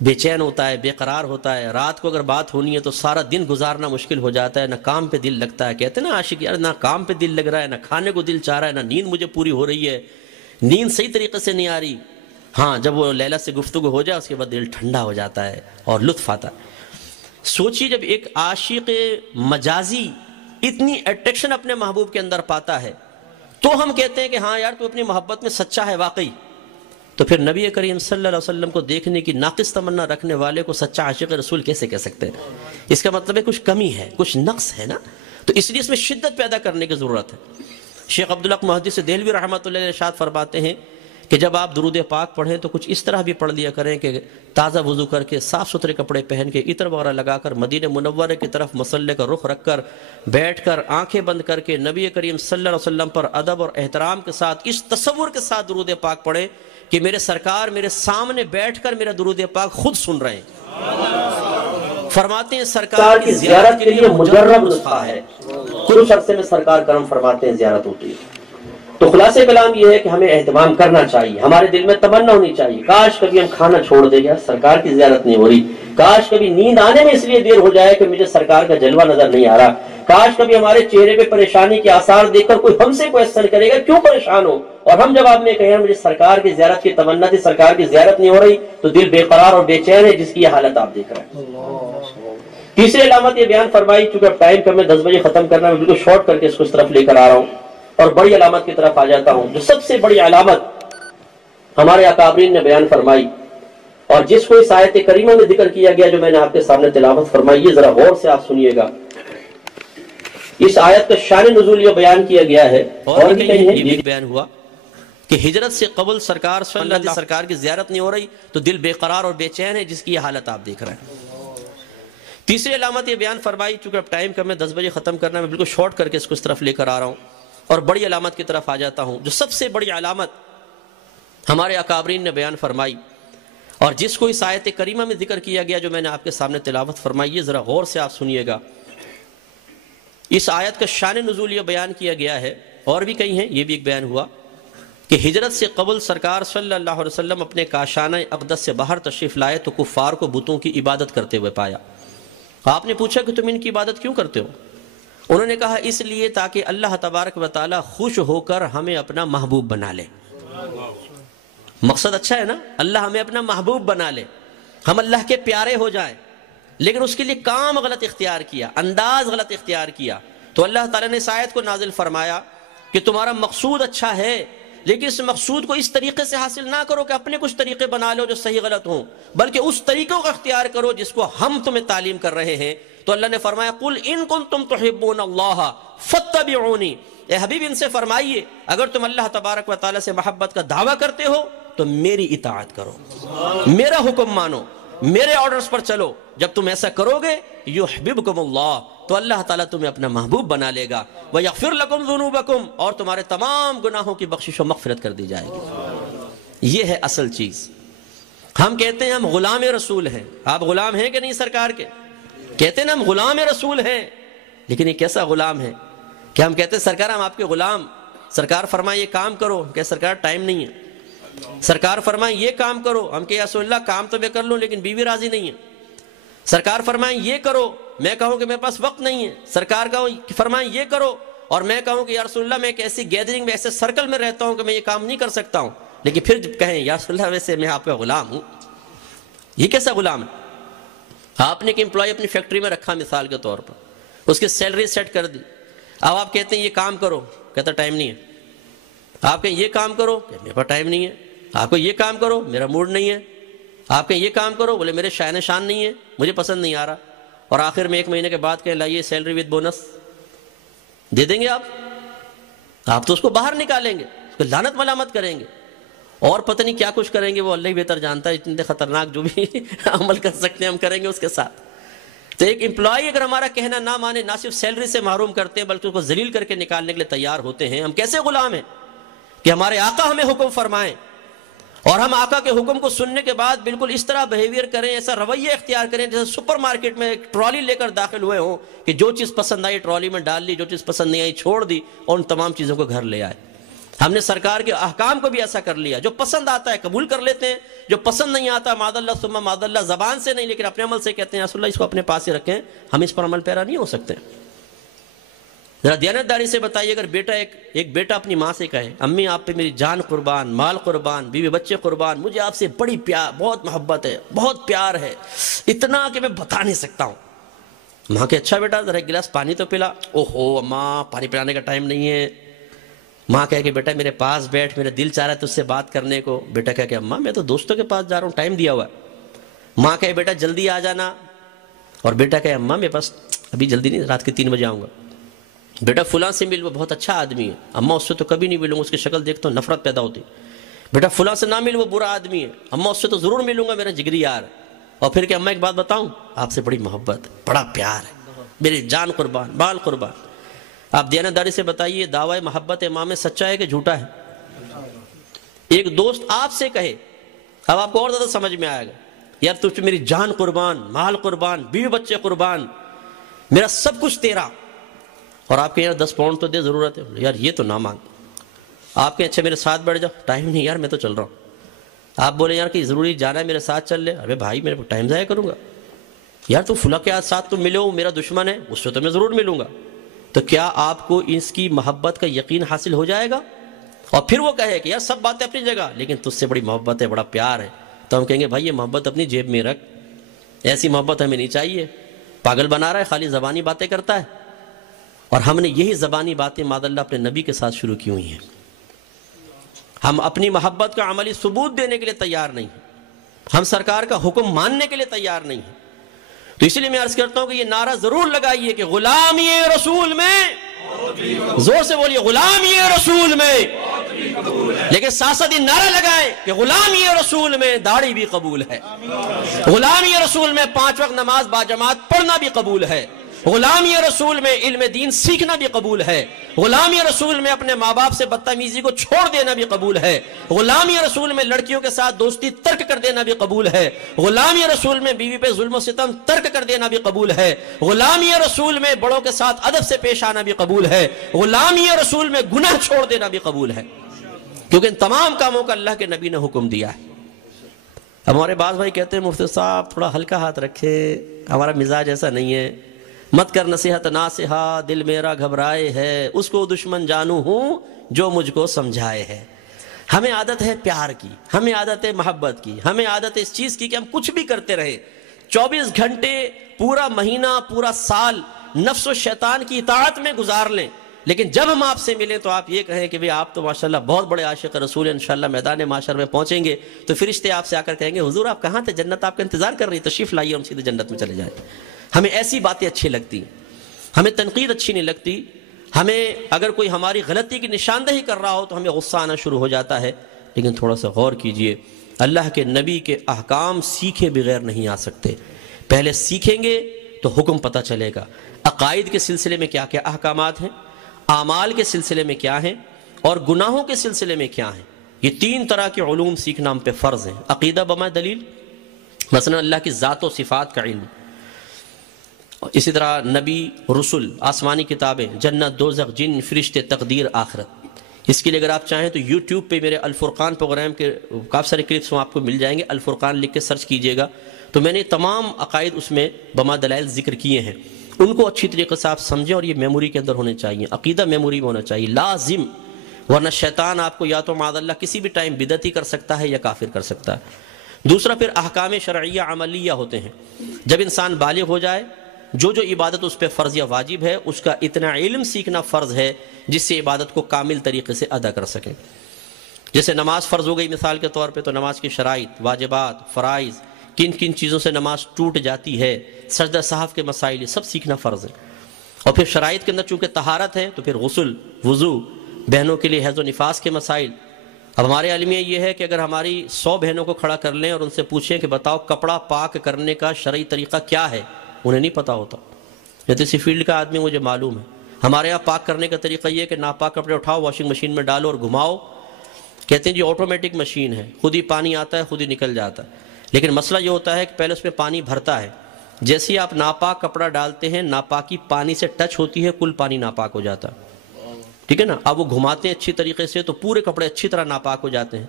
بے چین ہوتا ہے، بے قرار ہوتا ہے۔ رات کو اگر بات ہونی ہے تو سارا دن گزارنا مشکل ہو جاتا ہے، نہ کام پہ دل لگتا ہے۔ کہتے ہیں نا عاشق یار نہ کام پہ دل لگ رہا ہے، نہ کھانے کو دل چاہ رہا ہے، نہ نیند مجھے پوری ہو رہی ہے، نیند صحیح طریقے سے نہیں آ رہی۔ ہاں جب وہ لیلا سے گفتگو ہو جائے اس کے بعد دل ٹھنڈا ہو جاتا ہے اور لطف آتا ہے۔ سوچیے جب ایک عاشق مجازی اتنی اٹریکشن اپنے محبوب کے اندر پاتا ہے تو ہم کہتے ہیں کہ ہاں یار تو اپنی محبت میں سچا ہے واقعی، تو پھر نبی کریم صلی اللہ علیہ وسلم کو دیکھنے کی ناقص تمنا رکھنے والے کو سچا عاشق رسول کیسے کہہ سکتے ہیں؟ اس کا مطلب ہے کچھ کمی ہے، کچھ نقص ہے نا۔ تو اس لیے اس میں شدت پیدا کرنے کی ضرورت ہے۔ شیخ عبدالحق محدث دہلوی رحمۃ اللہ علیہ ارشاد فرماتے ہیں کہ جب آپ درود پاک پڑھیں تو کچھ اس طرح بھی پڑھ لیا کریں کہ تازہ وضو کر کے صاف ستھرے کپڑے پہن کے عطر وغیرہ لگا کر مدینہ منورہ کی طرف مصلی کا رخ رکھ کر بیٹھ کر آنکھیں بند کر کے نبی کریم صلی اللہ علیہ وسلم پر ادب اور احترام کے ساتھ اس تصور کے ساتھ درود پاک پڑھیں کہ میرے سرکار میرے سامنے بیٹھ کر میرا درود پاک خود سن رہے ہیں۔ فرماتے ہیں سرکار کی زیارت کے لیے مجرب نسخہ ہے، کچھ عرصے میں سرکار کرم فرماتے ہیں زیارت ہوتی ہے۔ تو خلاصہ کلام یہ ہے کہ ہمیں اہتمام کرنا چاہیے، ہمارے دل میں تمنا ہونی چاہیے کاش کبھی ہم کھانا چھوڑ دیں گے، سرکار کی زیارت نہیں ہو رہی، کاش کبھی نیند آنے میں اس لیے دیر ہو جائے کہ مجھے سرکار کا جلوہ نظر نہیں آ رہا، کاش کبھی ہمارے چہرے پہ پریشانی کے آثار دیکھ کر کوئی ہم سے کوئسچن کرے گا کیوں پریشان ہو، اور ہم جواب میں کہیں مجھے سرکار کی زیارت کی تمنا تھی، سرکار کی زیارت نہیں ہو رہی، تو دل بے قرار اور بے چین ہے، جس کی یہ حالت آپ دیکھ رہے ہیں۔ تیسری علامت یہ بیان فرمائی، چونکہ اب ٹائم کم ہے 10 بجے ختم کرنا، میں بالکل شارٹ کر کے اس کو اس طرف لے کر آ رہا ہوں اور بڑی علامت کی طرف آ جاتا ہوں، جو سب سے بڑی علامت ہمارے اکابرین نے بیان فرمائی اور جس کو اس آیت کریمہ میں ذکر کیا گیا جو میں نے آپ کے سامنے تلاوت فرمائی، یہ ذرا غور سے آپ سنیے گا۔ اس آیت کا شان نزول یہ بیان کیا گیا ہے اور بھی کہیں یہ بیان ہوا کہ ہجرت سے قبل سرکار صلی اللہ علیہ وسلم سرکار کی زیارت نہیں ہو رہی تو دل بے قرار اور بے چین ہے، جس کی یہ حالت آپ دیکھ رہے ہیں۔ تیسری علامت یہ بیان فرمائی، چونکہ اب ٹائم کم ہے 10 بجے ختم کرنا، میں بالکل شارٹ کر کے اس کو اس طرف لے کر آ رہا ہوں اور بڑی علامت کی طرف آ جاتا ہوں، جو سب سے بڑی علامت ہمارے اکابرین نے بیان فرمائی اور جس کو اس آیت کریمہ میں ذکر کیا گیا جو میں نے آپ کے سامنے تلاوت فرمائی، یہ ذرا غور سے آپ سنیے گا۔ اس آیت کا شان نزول یہ بیان کیا گیا ہے اور بھی کہیں ہیں، یہ بھی ایک بیان ہوا کہ ہجرت سے قبل سرکار صلی اللہ علیہ وسلم اپنے کاشانہ اقدس سے باہر تشریف لائے تو کفار کو بتوں کی عبادت کرتے ہوئے پایا۔ آپ نے پوچھا کہ تم ان کی عبادت کیوں کرتے ہو؟ انہوں نے کہا اس لیے تاکہ اللہ تبارک و تعالی خوش ہو کر ہمیں اپنا محبوب بنا لے. مقصد اچھا ہے نا, اللہ ہمیں اپنا محبوب بنا لے, ہم اللہ کے پیارے ہو جائیں. لیکن اس کے لیے کام غلط اختیار کیا, انداز غلط اختیار کیا. تو اللہ تعالیٰ نے اس آیت کو نازل فرمایا کہ تمہارا مقصود اچھا ہے, لیکن اس مقصود کو اس طریقے سے حاصل نہ کرو کہ اپنے کچھ طریقے بنا لو جو صحیح غلط ہوں, بلکہ اس طریقوں کا اختیار کرو جس کو ہم تمہیں تعلیم کر رہے ہیں. تو اللہ نے فرمایا قل ان کنتم تحبون اللہ فاتبعونی, اے حبیب ان سے فرمائیے اگر تم اللہ تبارک و تعالیٰ سے محبت کا دعویٰ کرتے ہو تو میری اطاعت کرو, میرا حکم مانو, میرے آرڈرز پر چلو. جب تم ایسا کرو گے یحببکم اللہ, تو اللہ تعالیٰ تمہیں اپنا محبوب بنا لے گا. وَيَغْفِرْ لَكُمْ ذُنُوبَكُمْ, اور تمہارے تمام گناہوں کی بخشش و مغفرت کر دی جائے گی. یہ ہے اصل چیز. ہم کہتے ہیں ہم غلام رسول ہیں. آپ غلام ہیں کہ نہیں سرکار کے؟ کہتے ہیں ہم غلام رسول ہیں, لیکن یہ کیسا غلام ہے کہ ہم کہتے ہیں سرکار ہم آپ کے غلام, سرکار فرمائے یہ کام کرو, کہ سرکار ٹائم نہیں ہے. سرکار فرمائے یہ کام کرو, ہم کہ یا رسول اللہ کام تو میں کر لوں لیکن بیوی راضی نہیں ہے. سرکار فرمائیں یہ کرو, میں کہوں کہ میرے پاس وقت نہیں ہے. سرکار فرمائیں یہ کرو, اور میں کہوں کہ یا رسول اللہ میں ایک ایسی گیدرنگ میں ایسے سرکل میں رہتا ہوں کہ میں یہ کام نہیں کر سکتا ہوں, لیکن پھر جب کہیں یا رسول اللہ ویسے میں آپ کا غلام ہوں. یہ کیسا غلام ہے؟ آپ نے ایک امپلائی اپنی فیکٹری میں رکھا مثال کے طور پر, اس کی سیلری سیٹ کر دی. اب آپ کہتے ہیں یہ کام کرو, کہتا ٹائم نہیں ہے. آپ کہیں یہ کام کرو, کہ میرے پاس ٹائم نہیں ہے. آپ کو یہ کام کرو, میرا موڈ نہیں ہے. آپ کہیں یہ کام کرو, بولے میرے شائن شان نہیں ہے, مجھے پسند نہیں آ رہا. اور آخر میں 1 مہینے کے بعد کہیں لائیے سیلری وتھ بونس دے دیں گے آپ تو اس کو باہر نکالیں گے, اس کو لعنت ملامت کریں گے, اور پتہ نہیں کیا کچھ کریں گے, وہ اللہ ہی بہتر جانتا ہے. اتنے خطرناک جو بھی عمل کر سکتے ہیں ہم کریں گے اس کے ساتھ. تو ایک امپلائی اگر ہمارا کہنا نہ مانے, نہ صرف سیلری سے محروم کرتے ہیں بلکہ اس کو ذلیل کر کے نکالنے کے لیے تیار ہوتے ہیں, ہم کیسے غلام ہیں کہ ہمارے آقا ہمیں حکم فرمائیں اور ہم آقا کے حکم کو سننے کے بعد بالکل اس طرح بہیویئر کریں, ایسا رویہ اختیار کریں جیسے سپر مارکیٹ میں ایک ٹرالی لے کر داخل ہوئے ہوں کہ جو چیز پسند آئی ٹرالی میں ڈال لی, جو چیز پسند نہیں آئی چھوڑ دی, اور ان تمام چیزوں کو گھر لے آئے. ہم نے سرکار کے احکام کو بھی ایسا کر لیا, جو پسند آتا ہے قبول کر لیتے ہیں, جو پسند نہیں آتا معاذ اللہ ثم معاذ اللہ زبان سے نہیں لیکن اپنے عمل سے کہتے ہیں رسول اللہ اس کو اپنے پاس ہی رکھیں, ہم اس پر عمل پیرا نہیں ہو سکتے. ذرا دیانتداری سے بتائیے, اگر بیٹا ایک بیٹا اپنی ماں سے کہے امی آپ پہ میری جان قربان, مال قربان, بیوی بچے قربان, مجھے آپ سے بڑی پیار بہت محبت ہے, بہت پیار ہے, اتنا کہ میں بتا نہیں سکتا ہوں. ماں کہ اچھا بیٹا ذرا ایک گلاس پانی تو پلا. اوہو اماں پانی پلانے کا ٹائم نہیں ہے. ماں کہے کہ بیٹا میرے پاس بیٹھ, میرا دل چاہ رہا ہے تجھ سے بات کرنے کو. بیٹا کہے کہ اماں میں تو دوستوں کے پاس جا رہا ہوں, ٹائم دیا ہوا ہے. ماں کہے بیٹا جلدی آ جانا, اور بیٹا کہے اماں میرے پاس ابھی جلدی نہیں, رات کے 3 بجے آؤں گا. بیٹا فلاں سے مل, وہ بہت اچھا آدمی ہے, اماں اس سے تو کبھی نہیں ملوں گا, اس کی شکل دیکھتا ہوں نفرت پیدا ہوتی. بیٹا فلاں سے نہ مل, وہ برا آدمی ہے, اماں اس سے تو ضرور ملوں گا, میرا جگری یار ہے. اور پھر کہ اماں ایک بات بتاؤں, آپ سے بڑی محبت ہے, بڑا پیار ہے, میری جان قربان, بال قربان. آپ دیانتداری سے بتائیے دعوی محبت امام میں سچا ہے کہ جھوٹا ہے؟ ایک دوست آپ سے کہے, اب آپ کو اور زیادہ سمجھ میں آئے گا, یار تجھ پہ میری جان قربان, مال قربان, بیوی بچے قربان, میرا سب کچھ تیرا, اور آپ کے یار 10 پاؤنڈ تو دے ضرورت ہے, یار یہ تو نہ مانگ. آپ کے اچھا میرے ساتھ بیٹھ جاؤ, ٹائم نہیں یار میں تو چل رہا ہوں. آپ بولے یار کہ ضروری جانا ہے میرے ساتھ چل لے, ارے بھائی میرے ٹائم ضائع کروں گا, یار تو فلاں کے ساتھ تم ملے ہو, میرا دشمن ہے, اس سے تو میں ضرور ملوں گا. تو کیا آپ کو اس کی محبت کا یقین حاصل ہو جائے گا؟ اور پھر وہ کہے کہ یار سب باتیں اپنی جگہ لیکن تجھ سے بڑی محبت ہے, بڑا پیار ہے, تو ہم کہیں گے بھائی یہ محبت اپنی جیب میں رکھ, ایسی محبت ہمیں نہیں چاہیے. پاگل بنا رہا ہے, خالی زبانی باتیں کرتا ہے. اور ہم نے یہی زبانی باتیں معاذ اللہ اپنے نبی کے ساتھ شروع کی ہوئی ہیں. ہم اپنی محبت کا عملی ثبوت دینے کے لیے تیار نہیں ہیں, ہم سرکار کا حکم ماننے کے لیے تیار نہیں ہیں. تو اس لیے میں عرض کرتا ہوں کہ یہ نعرہ ضرور لگائیے کہ غلامی رسول میں, زور سے بولیے غلامی رسول میں, لیکن ساتھ ساتھ یہ نعرہ لگائیں کہ غلامی رسول میں داڑھی بھی قبول ہے, غلامی رسول میں 5 وقت نماز باجماعت پڑھنا بھی قبول ہے, غلامی رسول میں علم دین سیکھنا بھی قبول ہے, غلامی رسول میں اپنے ماں باپ سے بدتمیزی کو چھوڑ دینا بھی قبول ہے, غلامی رسول میں لڑکیوں کے ساتھ دوستی ترک کر دینا بھی قبول ہے, غلامی رسول میں بیوی پہ ظلم و ستم ترک کر دینا بھی قبول ہے, غلامی رسول میں بڑوں کے ساتھ ادب سے پیش آنا بھی قبول ہے, غلامی رسول میں گناہ چھوڑ دینا بھی قبول ہے, کیونکہ ان تمام کاموں کا اللہ کے نبی نے حکم دیا ہے. اب ہمارے بعض بھائی کہتے ہیں مفتی صاحب تھوڑا ہلکا ہاتھ رکھے, ہمارا مزاج ایسا نہیں ہے, مت کر نصیحت ناصحہ دل میرا گھبرائے ہے، اس کو دشمن جانوں ہوں جو مجھ کو سمجھائے ہے۔ ہمیں عادت ہے پیار کی، ہمیں عادت ہے محبت کی، ہمیں عادت ہے اس چیز کی کہ ہم کچھ بھی کرتے رہے، 24 گھنٹے پورا مہینہ پورا سال نفس و شیطان کی اطاعت میں گزار لیں، لیکن جب ہم آپ سے ملیں تو آپ یہ کہیں کہ بھئی آپ تو ماشاءاللہ بہت بڑے عاشق رسول ہیں، انشاءاللہ میدان معاشر میں پہنچیں گے تو فرشتے آپ سے آ کر کہیں گے حضور آپ کہاں تھے، جنت آپ کا انتظار کر رہی ہے، تشریف لائیے ہم سیدھے جنت میں چلے جائیں۔ ہمیں ایسی باتیں اچھی لگتی ہیں، ہمیں تنقید اچھی نہیں لگتی، ہمیں اگر کوئی ہماری غلطی کی نشاندہی کر رہا ہو تو ہمیں غصہ آنا شروع ہو جاتا ہے۔ لیکن تھوڑا سا غور کیجئے، اللہ کے نبی کے احکام سیکھے بغیر نہیں آ سکتے، پہلے سیکھیں گے تو حکم پتہ چلے گا، عقائد کے سلسلے میں کیا کیا احکامات ہیں، اعمال کے سلسلے میں کیا ہیں، اور گناہوں کے سلسلے میں کیا ہیں۔ یہ 3 طرح کے علوم سیکھنا ہم پہ فرض ہیں۔ عقیدہ بما دلیل، مثلا اللہ کی ذات و صفات کا علم، اسی طرح نبی، رسل، آسمانی کتابیں، جنت، دوزخ، جن، فرشتے، تقدیر، آخرت۔ اس کے لیے اگر آپ چاہیں تو یوٹیوب پہ میرے الفرقان پروگرام کے کافی سارے کلپس آپ کو مل جائیں گے، الفرقان لکھ کے سرچ کیجئے گا تو میں نے تمام عقائد اس میں بما دلائل ذکر کیے ہیں، ان کو اچھی طریقے سے آپ سمجھیں، اور یہ میموری کے اندر ہونے چاہیے، عقیدہ میموری میں ہونا چاہیے لازم، ورنہ شیطان آپ کو یا تو معاذ اللہ کسی بھی ٹائم بدعتی کر سکتا ہے یا کافر کر سکتا ہے۔ دوسرا پھر احکام شرعیہ عملیہ ہوتے ہیں، جب انسان بالغ ہو جائے جو عبادت اس پہ فرض یا واجب ہے اس کا اتنا علم سیکھنا فرض ہے جس سے عبادت کو کامل طریقے سے ادا کر سکیں۔ جیسے نماز فرض ہو گئی مثال کے طور پہ، تو نماز کی شرائط، واجبات، فرائض، کن کن چیزوں سے نماز ٹوٹ جاتی ہے، سجدہ سہو کے مسائل، یہ سب سیکھنا فرض ہے۔ اور پھر شرائط کے اندر چونکہ طہارت ہے تو پھر غسل، وضو، بہنوں کے لیے حیض و نفاس کے مسائل۔ اب ہمارے علم میں یہ ہے کہ اگر ہماری 100 بہنوں کو کھڑا کر لیں اور ان سے پوچھیں کہ بتاؤ کپڑا پاک کرنے کا شرعی طریقہ کیا ہے، انہیں نہیں پتا ہوتا۔ یہ تو اسی فیلڈ کا آدمی مجھے معلوم ہے۔ ہمارے یہاں پاک کرنے کا طریقہ یہ ہے کہ ناپاک کپڑے اٹھاؤ، واشنگ مشین میں ڈالو اور گھماؤ، کہتے ہیں جی آٹومیٹک مشین ہے، خود ہی پانی آتا ہے، خود ہی نکل جاتا ہے۔ لیکن مسئلہ یہ ہوتا ہے کہ پہلے اس میں پانی بھرتا ہے، جیسے ہی آپ ناپاک کپڑا ڈالتے ہیں ناپاکی پانی سے ٹچ ہوتی ہے، کل پانی ناپاک ہو جاتا ہے، ٹھیک ہے نا۔ اب وہ گھماتے ہیں اچھی طریقے سے تو پورے کپڑے اچھی طرح ناپاک ہو جاتے ہیں۔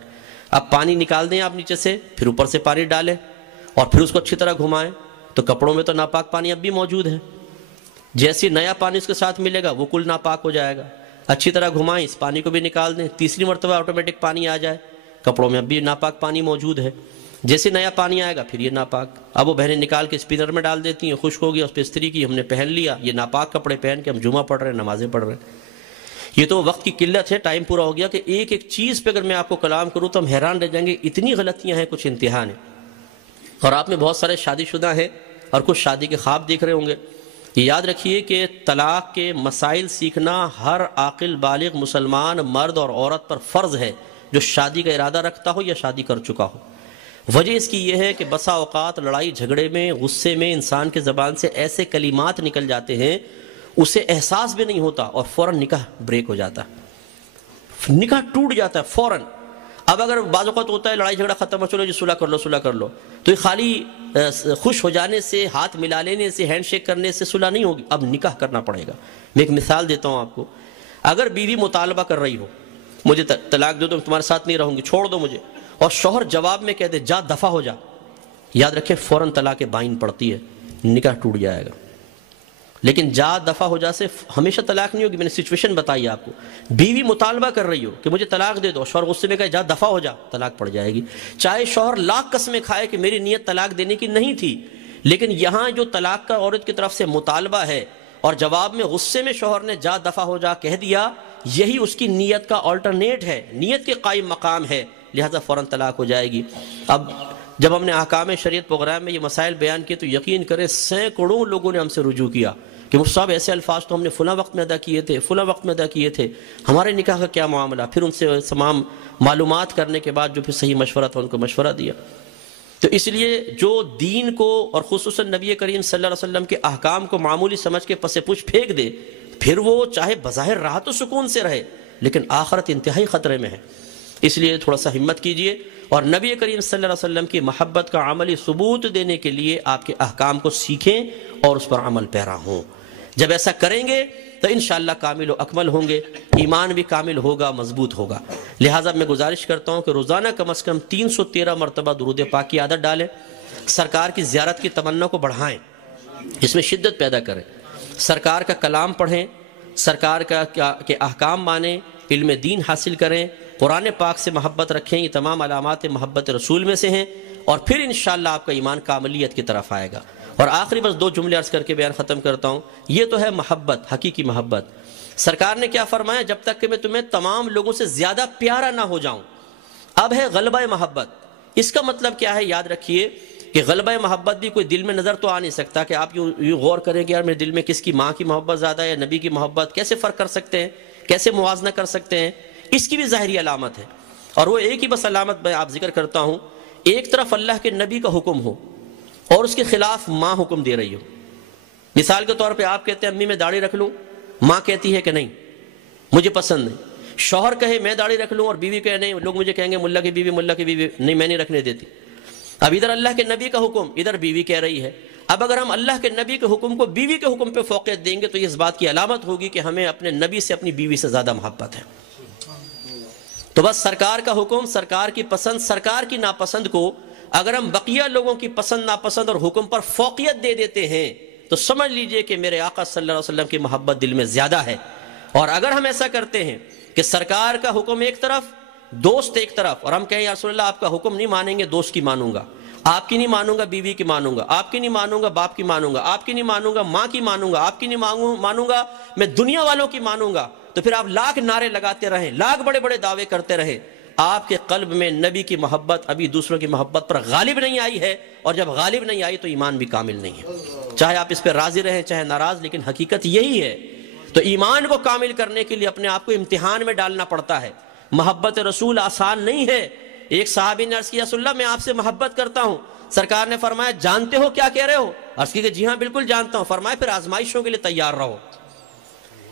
اب پانی نکال دیں آپ نیچے سے، پھر اوپر سے پانی ڈالیں اور پھر اس کو اچھی طرح گھمائیں تو کپڑوں میں تو ناپاک پانی اب بھی موجود ہے، جیسے نیا پانی اس کے ساتھ ملے گا وہ کل ناپاک ہو جائے گا۔ اچھی طرح گھمائیں، اس پانی کو بھی نکال دیں، تیسری مرتبہ آٹومیٹک پانی آ جائے، کپڑوں میں اب بھی ناپاک پانی موجود ہے، جیسے نیا پانی آئے گا پھر یہ ناپاک۔ اب وہ بہنیں نکال کے اسپنر میں ڈال دیتی ہیں، خشک ہو گیا، اس پہ استری کی، ہم نے پہن لیا، یہ ناپاک کپڑے پہن کے ہم جمعہ پڑھ رہے ہیں، نمازیں پڑھ رہے ہیں۔ یہ تو وقت کی قلت ہے، ٹائم پورا ہو گیا کہ ایک ایک چیز پہ اگر میں آپ کو کلام کروں تو ہم حیران رہ جائیں گے، اتنی غلطیاں ہیں، کچھ انتہا نہیں۔ اور آپ میں بہت سارے شادی شدہ ہیں اور کچھ شادی کے خواب دیکھ رہے ہوں گے۔ یہ یاد رکھیے کہ طلاق کے مسائل سیکھنا ہر عاقل بالغ مسلمان مرد اور عورت پر فرض ہے جو شادی کا ارادہ رکھتا ہو یا شادی کر چکا ہو۔ وجہ اس کی یہ ہے کہ بسا اوقات لڑائی جھگڑے میں، غصے میں انسان کے زبان سے ایسے کلمات نکل جاتے ہیں اسے احساس بھی نہیں ہوتا اور فوراً نکاح بریک ہو جاتا ہے، نکاح ٹوٹ جاتا ہے فوراً۔ اب اگر بعض اوقات ہوتا ہے لڑائی جھگڑا ختم ہو، چلو جی صلح کر لو، صلح کر لو، تو یہ خالی خوش ہو جانے سے، ہاتھ ملا لینے سے، ہینڈ شیک کرنے سے صلح نہیں ہوگی، اب نکاح کرنا پڑے گا۔ میں ایک مثال دیتا ہوں آپ کو، اگر بیوی مطالبہ کر رہی ہو مجھے طلاق دے دو، تمہارے ساتھ نہیں رہوں گی، چھوڑ دو مجھے، اور شوہر جواب میں کہہ دے جا دفع ہو جا، یاد رکھیں فوراً طلاق بائن پڑتی ہے، نکاح ٹوٹ جائے گا۔ لیکن جا دفع ہو جا سے ہمیشہ طلاق نہیں ہوگی، میں نے سچویشن بتائی آپ کو۔ بیوی مطالبہ کر رہی ہو کہ مجھے طلاق دے دو، شوہر غصے میں کہے جا دفع ہو جا، طلاق پڑ جائے گی، چاہے شوہر لاکھ قسمیں کھائے کہ میری نیت طلاق دینے کی نہیں تھی۔ لیکن یہاں جو طلاق کا عورت کی طرف سے مطالبہ ہے اور جواب میں غصے میں شوہر نے جا دفع ہو جا کہہ دیا، یہی اس کی نیت کا آلٹرنیٹ ہے، نیت کے قائم مقام ہے، لہذا فوراً طلاق ہو جائے گی۔ اب جب ہم نے احکام شریعت پروگرام میں یہ مسائل بیان کیے تو یقین کریں سینکڑوں لوگوں نے ہم سے رجوع کیا کہ مفتی صاحب ایسے الفاظ تو ہم نے فلاں وقت میں ادا کیے تھے، فلاں وقت میں ادا کیے تھے، ہمارے نکاح کا کیا معاملہ۔ پھر ان سے تمام معلومات کرنے کے بعد جو پھر صحیح مشورہ تھا ان کو مشورہ دیا۔ تو اس لیے جو دین کو اور خصوصاً نبی کریم صلی اللہ علیہ وسلم کے احکام کو معمولی سمجھ کے پس پوچھ پھینک دے، پھر وہ چاہے بظاہر راحت و سکون سے رہے لیکن آخرت انتہائی خطرے میں ہے۔ اس لیے تھوڑا سا ہمت کیجئے اور نبی کریم صلی اللہ علیہ وسلم کی محبت کا عملی ثبوت دینے کے لیے آپ کے احکام کو سیکھیں اور اس پر عمل پیرا ہوں۔ جب ایسا کریں گے تو انشاءاللہ کامل و اکمل ہوں گے، ایمان بھی کامل ہوگا، مضبوط ہوگا۔ لہٰذا میں گزارش کرتا ہوں کہ روزانہ کم از کم 313 مرتبہ درود پاک کی عادت ڈالیں، سرکار کی زیارت کی تمنا کو بڑھائیں، اس میں شدت پیدا کریں۔ سرکار کا کلام پڑھیں، سرکار کے احکام مانیں، علم دین حاصل کریں، قرآن پاک سے محبت رکھیں، یہ تمام علامات محبت رسول میں سے ہیں، اور پھر انشاءاللہ آپ کا ایمان کاملیت کی طرف آئے گا۔ اور آخری بس 2 جملے عرض کر کے بیان ختم کرتا ہوں۔ یہ تو ہے محبت، حقیقی محبت۔ سرکار نے کیا فرمایا؟ جب تک کہ میں تمہیں تمام لوگوں سے زیادہ پیارا نہ ہو جاؤں۔ اب ہے غلبہ محبت۔ اس کا مطلب کیا ہے؟ یاد رکھیے کہ غلبہ محبت بھی کوئی دل میں نظر تو آ نہیں سکتا کہ آپ یوں غور کریں کہ یار میرے دل میں کس کی ماں کی محبت زیادہ ہے یا نبی کی محبت، کیسے فرق کر سکتے ہیں، کیسے موازنہ کر سکتے ہیں؟ اس کی بھی ظاہری علامت ہے، اور وہ ایک ہی بس علامت میں آپ ذکر کرتا ہوں۔ ایک طرف اللہ کے نبی کا حکم ہو اور اس کے خلاف ماں حکم دے رہی ہو۔ مثال کے طور پہ آپ کہتے ہیں امی میں داڑھی رکھ لوں، ماں کہتی ہے کہ نہیں مجھے پسند نہیں۔ شوہر کہے میں داڑھی رکھ لوں اور بیوی کہے نہیں، لوگ مجھے کہیں گے ملا کی بیوی نہیں، میں نہیں رکھنے دیتی۔ اب ادھر اللہ کے نبی کا حکم، ادھر بیوی کہہ رہی ہے۔ اب اگر ہم اللہ کے نبی کے حکم کو بیوی کے حکم پہ فوقیت دیں گے تو یہ اس بات کی علامت ہوگی کہ ہمیں اپنے نبی سے اپنی بیوی سے زیادہ محبت ہے۔ تو بس سرکار کا حکم، سرکار کی پسند، سرکار کی ناپسند کو اگر ہم بقیہ لوگوں کی پسند ناپسند اور حکم پر فوقیت دے دیتے ہیں تو سمجھ لیجئے کہ میرے آقا صلی اللہ علیہ وسلم کی محبت دل میں زیادہ ہے۔ اور اگر ہم ایسا کرتے ہیں کہ سرکار کا حکم ایک طرف، دوست ایک طرف، اور ہم کہیں یا رسول اللہ آپ کا حکم نہیں مانیں گے، دوست کی مانوں گا، آپ کی نہیں مانوں گا بیوی کی مانوں گا، آپ کی نہیں مانوں گا باپ کی مانوں گا، آپ کی نہیں مانوں گا ماں کی مانوں گا، آپ کی نہیں مانوں گا میں دنیا والوں کی مانوں گا، تو پھر آپ لاکھ نعرے لگاتے رہیں، لاکھ بڑے بڑے دعوے کرتے رہیں، آپ کے قلب میں نبی کی محبت ابھی دوسروں کی محبت پر غالب نہیں آئی ہے، اور جب غالب نہیں آئی تو ایمان بھی کامل نہیں ہے۔ چاہے آپ اس پہ راضی رہیں چاہے ناراض، لیکن حقیقت یہی ہے۔ تو ایمان کو کامل کرنے کے لیے اپنے آپ کو امتحان میں ڈالنا پڑتا ہے۔ محبت رسول آسان نہیں ہے۔ ایک صحابی نے عرض کیا رسول اللہ میں آپ سے محبت کرتا ہوں۔ سرکار نے فرمایا جانتے ہو کیا کہہ رہے ہو؟ عرض کی کہ جی ہاں بالکل جانتا ہوں۔ فرمایا پھر آزمائشوں کے لیے تیار رہو،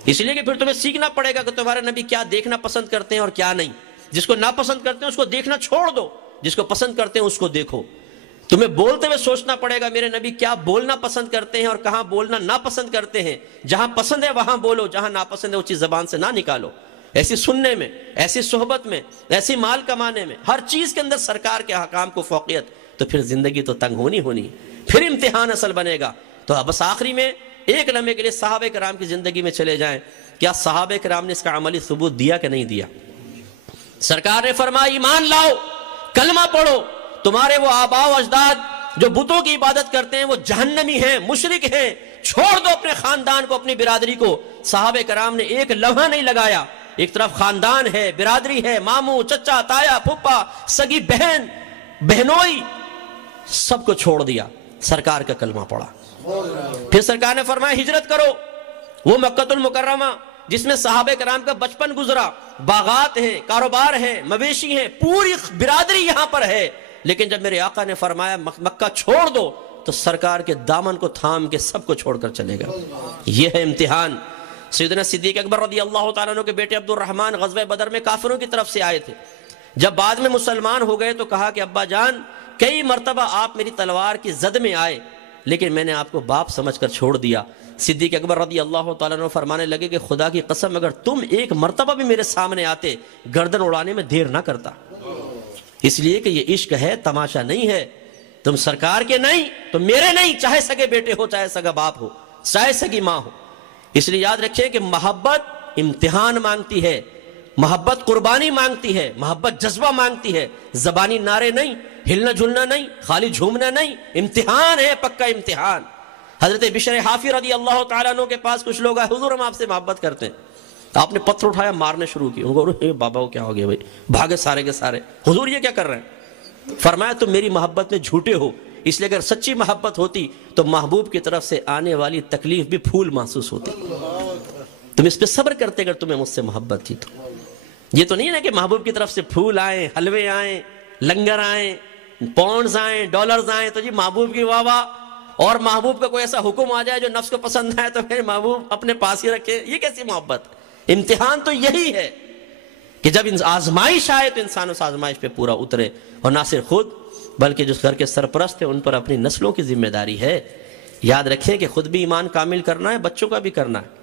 اس لیے کہ پھر تمہیں سیکھنا پڑے گا کہ تمہارے نبی کیا دیکھنا پسند کرتے ہیں اور کیا نہیں۔ جس کو ناپسند کرتے ہیں اس کو دیکھنا چھوڑ دو، جس کو پسند کرتے ہیں اس کو دیکھو۔ تمہیں بولتے ہوئے سوچنا پڑے گا میرے نبی کیا بولنا پسند کرتے ہیں اور کہاں بولنا ناپسند کرتے ہیں۔ جہاں پسند ہے وہاں بولو، جہاں ناپسند ہے وہ چیز زبان سے نہ نکالو۔ ایسی سننے میں، ایسی صحبت میں، ایسی مال کمانے میں، ہر چیز کے اندر سرکار کے احکام کو فوقیت، تو پھر زندگی تو تنگ ہونی، پھر امتحان اصل بنے گا۔ تو بس آخری میں ایک لمحے کے لیے صحابہ کرام کی زندگی میں چلے جائیں، کیا صحابہ کرام نے اس کا عملی ثبوت دیا کہ نہیں دیا؟ سرکار نے فرمایا ایمان لاؤ، کلمہ پڑھو، تمہارے وہ آباء و اجداد جو بتوں کی عبادت کرتے ہیں وہ جہنمی ہیں، مشرک ہیں، چھوڑ دو اپنے خاندان کو، اپنی برادری کو۔ صحابہ کرام نے ایک لمحہ نہیں لگایا، ایک طرف خاندان ہے، برادری ہے، ماموں چچا تایا پھپھا سگی بہن بہنوئی، سب کو چھوڑ دیا، سرکار کا کلمہ پڑھا۔ پھر سرکار نے فرمایا ہجرت کرو۔ وہ مکہ المکرمہ جس میں صحابہ کرام کا بچپن گزرا، باغات ہیں، کاروبار ہے، مویشی ہیں، پوری برادری یہاں پر ہے، لیکن جب میرے آقا نے فرمایا مکہ چھوڑ دو تو سرکار کے دامن کو تھام کے سب کو چھوڑ کر چلے گا۔ یہ ہے امتحان۔ سیدنا صدیق اکبر رضی اللہ تعالیٰ عنہ کے بیٹے عبد الرحمن غزوہ بدر میں کافروں کی طرف سے آئے تھے۔ جب بعد میں مسلمان ہو گئے تو کہا کہ ابا جان کئی مرتبہ آپ میری تلوار کی زد میں آئے لیکن میں نے آپ کو باپ سمجھ کر چھوڑ دیا۔ صدیق اکبر رضی اللہ تعالیٰ عنہ فرمانے لگے کہ خدا کی قسم اگر تم ایک مرتبہ بھی میرے سامنے آتے گردن اڑانے میں دیر نہ کرتا، اس لیے کہ یہ عشق ہے، تماشا نہیں ہے۔ تم سرکار کے نہیں تو میرے نہیں، چاہے سگے بیٹے ہو، چاہے سگا باپ ہو، چاہے سگی ماں ہو۔ اس لیے یاد رکھیں کہ محبت امتحان مانگتی ہے، محبت قربانی مانگتی ہے، محبت جذبہ مانگتی ہے، زبانی نعرے نہیں، ہلنا جھلنا نہیں، خالی جھومنا نہیں، امتحان ہے، پکا امتحان۔ حضرت بشر حافی رضی اللہ تعالیٰ عنہ کے پاس کچھ لوگ آئے، حضور ہم آپ سے محبت کرتے ہیں۔ آپ نے پتھر اٹھایا، مارنے شروع کی، ان کو اے بابا کیا ہو گیا بھائی، بھاگے سارے کے سارے، حضور یہ کیا کر رہے ہیں؟ فرمایا تم میری محبت میں جھوٹے ہو، اس لیے اگر سچی محبت ہوتی تو محبوب کی طرف سے آنے والی تکلیف بھی پھول محسوس ہوتی، تم اس پہ صبر کرتے اگر تمہیں مجھ سے محبت تھی تو۔ یہ تو نہیں ہے نا کہ محبوب کی طرف سے پھول آئیں، حلوے آئیں، لنگر آئیں، پاؤنڈز آئیں، ڈالرز آئیں تو جی محبوب کی واہ واہ، اور محبوب کا کوئی ایسا حکم آ جائے جو نفس کو پسند آئے تو پھر محبوب اپنے پاس ہی رکھے، یہ کیسی محبت؟ امتحان تو یہی ہے کہ جب آزمائش آئے تو انسان اس آزمائش پہ پورا اترے، اور نہ صرف خود بلکہ جو گھر کے سرپرست ہیں ان پر اپنی نسلوں کی ذمہ داری ہے۔ یاد رکھیں کہ خود بھی ایمان کامل کرنا ہے، بچوں کا بھی کرنا ہے۔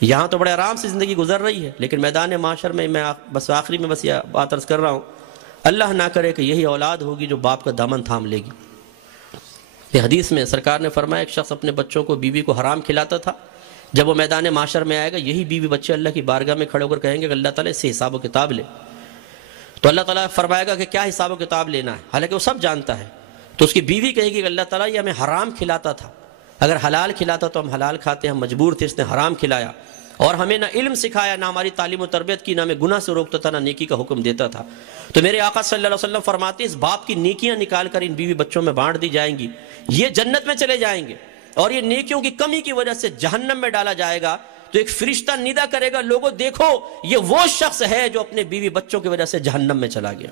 یہاں تو بڑے آرام سے زندگی گزر رہی ہے، لیکن میدان معاشر میں میں بس آخری میں بس یہ بات عرض کر رہا ہوں، اللہ نہ کرے کہ یہی اولاد ہوگی جو باپ کا دامن تھام لے گی۔ یہ حدیث میں سرکار نے فرمایا ایک شخص اپنے بچوں کو، بیوی کو حرام کھلاتا تھا، جب وہ میدان معاشر میں آئے گا یہی بیوی بچے اللہ کی بارگاہ میں کھڑے ہو کر کہیں گے کہ اللہ تعالیٰ اس سے حساب و کتاب لے، تو اللہ تعالیٰ فرمائے گا کہ کیا حساب و کتاب لینا ہے، حالانکہ وہ سب جانتا ہے۔ تو اس کی بیوی کہے گی کہ اللہ تعالیٰ یہ ہمیں حرام کھلاتا تھا، اگر حلال کھلاتا تو ہم حلال کھاتے، ہم مجبور تھے، اس نے حرام کھلایا، اور ہمیں نہ علم سکھایا، نہ ہماری تعلیم و تربیت کی، نہ ہمیں گناہ سے روکتا تھا، نہ نیکی کا حکم دیتا تھا۔ تو میرے آقا صلی اللہ علیہ وسلم فرماتے ہیں اس باپ کی نیکیاں نکال کر ان بیوی بچوں میں بانٹ دی جائیں گی، یہ جنت میں چلے جائیں گے، اور یہ نیکیوں کی کمی کی وجہ سے جہنم میں ڈالا جائے گا۔ تو ایک فرشتہ ندا کرے گا، لوگوں دیکھو یہ وہ شخص ہے جو اپنے بیوی بچوں کی وجہ سے جہنم میں چلا گیا۔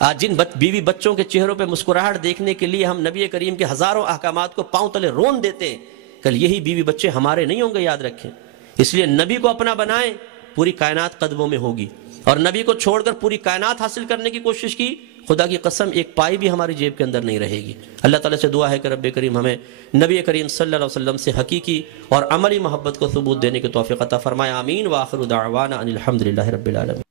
آج جن بیوی بچوں کے چہروں پہ مسکراہٹ دیکھنے کے لیے ہم نبی کریم کے ہزاروں احکامات کو پاؤں تلے رون دیتے ہیں، کل یہی بیوی بچے ہمارے نہیں ہوں گے، یاد رکھیں۔ اس لیے نبی کو اپنا بنائیں، پوری کائنات قدموں میں ہوگی، اور نبی کو چھوڑ کر پوری کائنات حاصل کرنے کی کوشش کی، خدا کی قسم ایک پائی بھی ہماری جیب کے اندر نہیں رہے گی۔ اللہ تعالیٰ سے دعا ہے کہ رب کریم ہمیں نبی کریم صلی اللہ علیہ وسلم سے حقیقی اور عملی محبت کو ثبوت دینے کی توفیق عطا فرمائے، آمین۔ وآخر دعوانا ان الحمد للہ رب العالمین۔